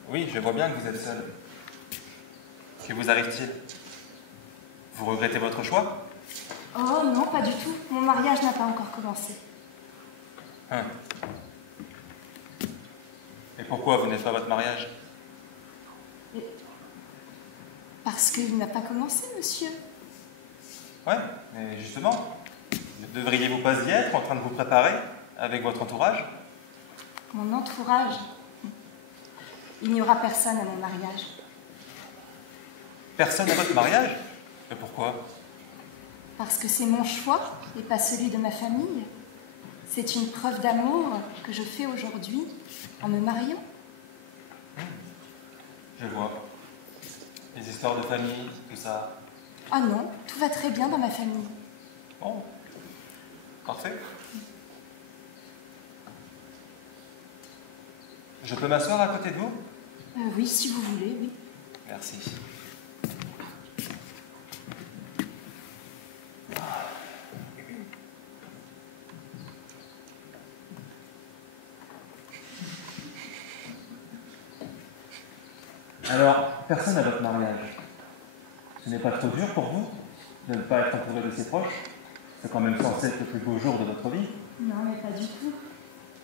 Oui, je vois bien que vous êtes seul. Que vous arrive-t-il? Vous regrettez votre choix? Oh non, pas du tout. Mon mariage n'a pas encore commencé. Et pourquoi vous n'êtes pas à votre mariage? Parce qu'il n'a pas commencé, monsieur. Ouais, mais justement, ne devriez-vous pas y être en train de vous préparer avec votre entourage? Mon entourage? Il n'y aura personne à mon mariage. Personne à votre mariage? Mais pourquoi? Parce que c'est mon choix et pas celui de ma famille. C'est une preuve d'amour que je fais aujourd'hui en me mariant. Je vois. Les histoires de famille, tout ça. Ah non, tout va très bien dans ma famille. Bon, parfait. Je peux m'asseoir à côté de vous? Oui, si vous voulez, oui. Merci. Alors, personne à votre mariage. Ce n'est pas trop dur pour vous de ne pas être entouré de ses proches? C'est quand même censé être le plus beau jour de votre vie. Non, mais pas du tout.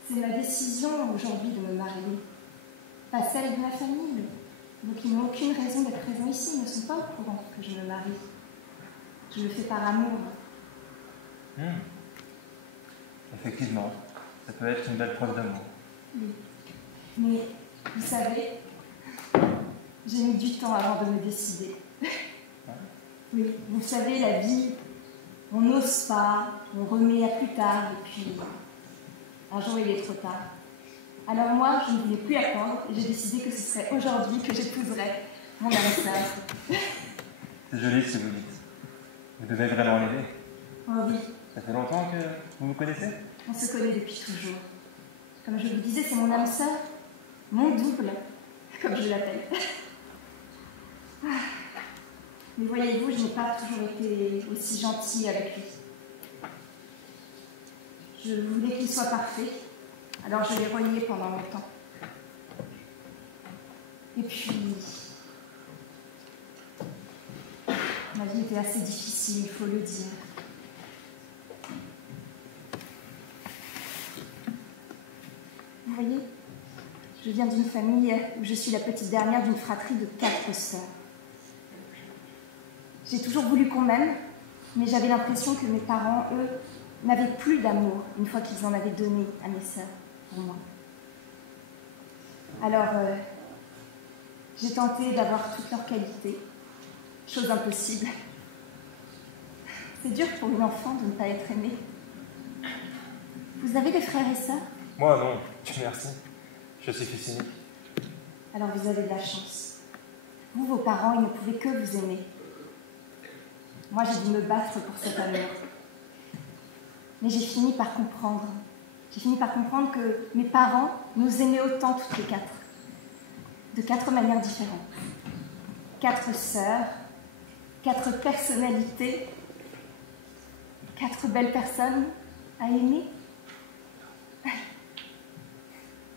C'est ma décision aujourd'hui de me marier. Pas celle de ma famille. Donc ils n'ont aucune raison d'être présents ici. Ils ne sont pas au courant que je me marie. Je le fais par amour. Effectivement, ça peut être une belle preuve d'amour. Oui. Mais, vous savez, j'ai mis du temps avant de me décider. Oui, vous savez, la vie, on n'ose pas, on remet à plus tard, et puis un jour il est trop tard. Alors moi, je ne voulais plus attendre, et j'ai décidé que ce serait aujourd'hui que j'épouserais mon âme sœur. C'est joli ce que vous dites. Vous devez vraiment l'aider. Oh oui, Ça fait longtemps que vous vous connaissez? on se connaît depuis toujours. Comme je vous disais, c'est mon âme sœur, mon double, comme je l'appelle. Mais voyez-vous, je n'ai pas toujours été aussi gentille avec lui. Je voulais qu'il soit parfait, alors je l'ai renié pendant longtemps. Et puis... été assez difficile, il faut le dire. Vous voyez, je viens d'une famille où je suis la petite dernière d'une fratrie de 4 sœurs. J'ai toujours voulu qu'on m'aime, mais j'avais l'impression que mes parents, eux, n'avaient plus d'amour une fois qu'ils en avaient donné à mes sœurs, pour moi. Alors, j'ai tenté d'avoir toutes leurs qualités, chose impossible. C'est dur pour une enfant de ne pas être aimée. Vous avez des frères et sœurs? Moi, non. Dieu merci. Je suis fils unique. Alors vous avez de la chance. Vous, vos parents, ils ne pouvaient que vous aimer. Moi, j'ai dû me battre pour cet amour. Mais j'ai fini par comprendre. J'ai fini par comprendre que mes parents nous aimaient autant toutes les 4. De 4 manières différentes. 4 sœurs, 4 personnalités, 4 belles personnes à aimer.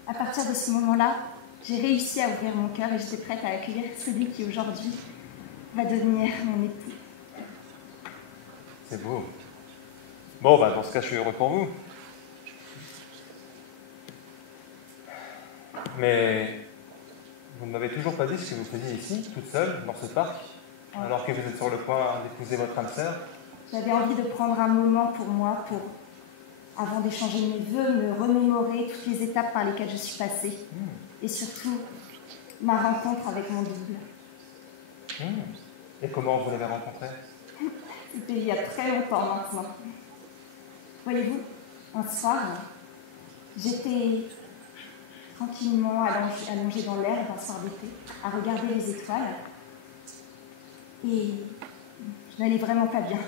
À partir de ce moment-là, j'ai réussi à ouvrir mon cœur et j'étais prête à accueillir celui qui aujourd'hui va devenir mon époux. C'est beau. Bon, bah dans ce cas, je suis heureux pour vous. Mais vous ne m'avez toujours pas dit ce que vous faisiez ici, toute seule, dans ce parc, alors que vous êtes sur le point d'épouser votre âme sœur. J'avais envie de prendre un moment pour moi, avant d'échanger mes vœux, me remémorer toutes les étapes par lesquelles je suis passée. Et surtout, ma rencontre avec mon double. Et comment vous l'avez rencontré? C'était il y a très longtemps maintenant. Voyez-vous, un soir, j'étais tranquillement allongée dans l'herbe un soir d'été, à regarder les étoiles. Et je n'allais vraiment pas bien.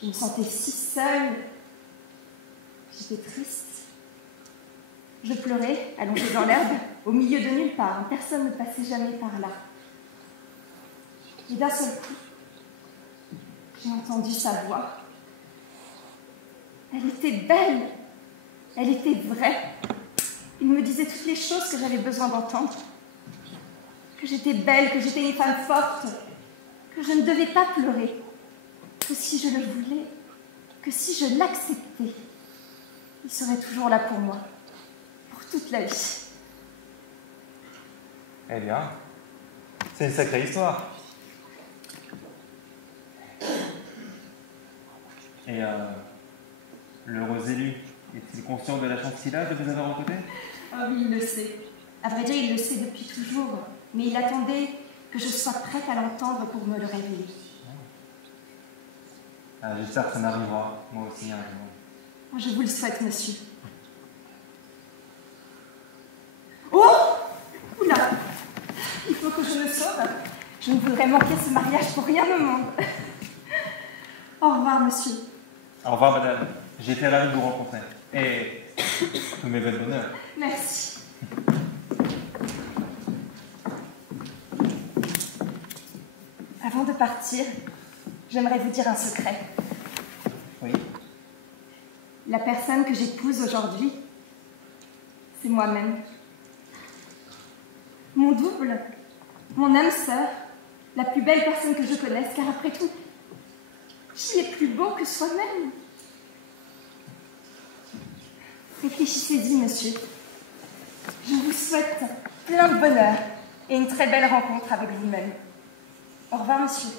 Je me sentais si seule. J'étais triste. Je pleurais, allongée dans l'herbe, au milieu de nulle part. Personne ne passait jamais par là. Et d'un seul coup, j'ai entendu sa voix. Elle était belle. Elle était vraie. Il me disait toutes les choses que j'avais besoin d'entendre. Que j'étais belle, que j'étais une femme forte, que je ne devais pas pleurer. Que si je le voulais, que si je l'acceptais, il serait toujours là pour moi, pour toute la vie. Eh bien, c'est une sacrée histoire. Et l'heureux élu, est-il conscient de la chance qu'il a de vous avoir rencontré? Ah oui, il le sait. À vrai dire, il le sait depuis toujours, mais il attendait que je sois prête à l'entendre pour me le révéler. J'espère que ça m'arrivera, moi aussi, un jour. Je vous le souhaite, monsieur. Oh! Oula! Il faut que je me sauve. Je ne voudrais manquer ce mariage pour rien au monde. Au revoir, monsieur. Au revoir, madame. J'ai été ravi de vous rencontrer. Et tous mes vœux de bonheur. Merci. Avant de partir, j'aimerais vous dire un secret. Oui. La personne que j'épouse aujourd'hui, c'est moi-même. Mon double, mon âme sœur, la plus belle personne que je connaisse, car après tout, qui est plus beau que soi-même? Réfléchissez-y, monsieur. Je vous souhaite plein de bonheur et une très belle rencontre avec vous-même. Au revoir, monsieur.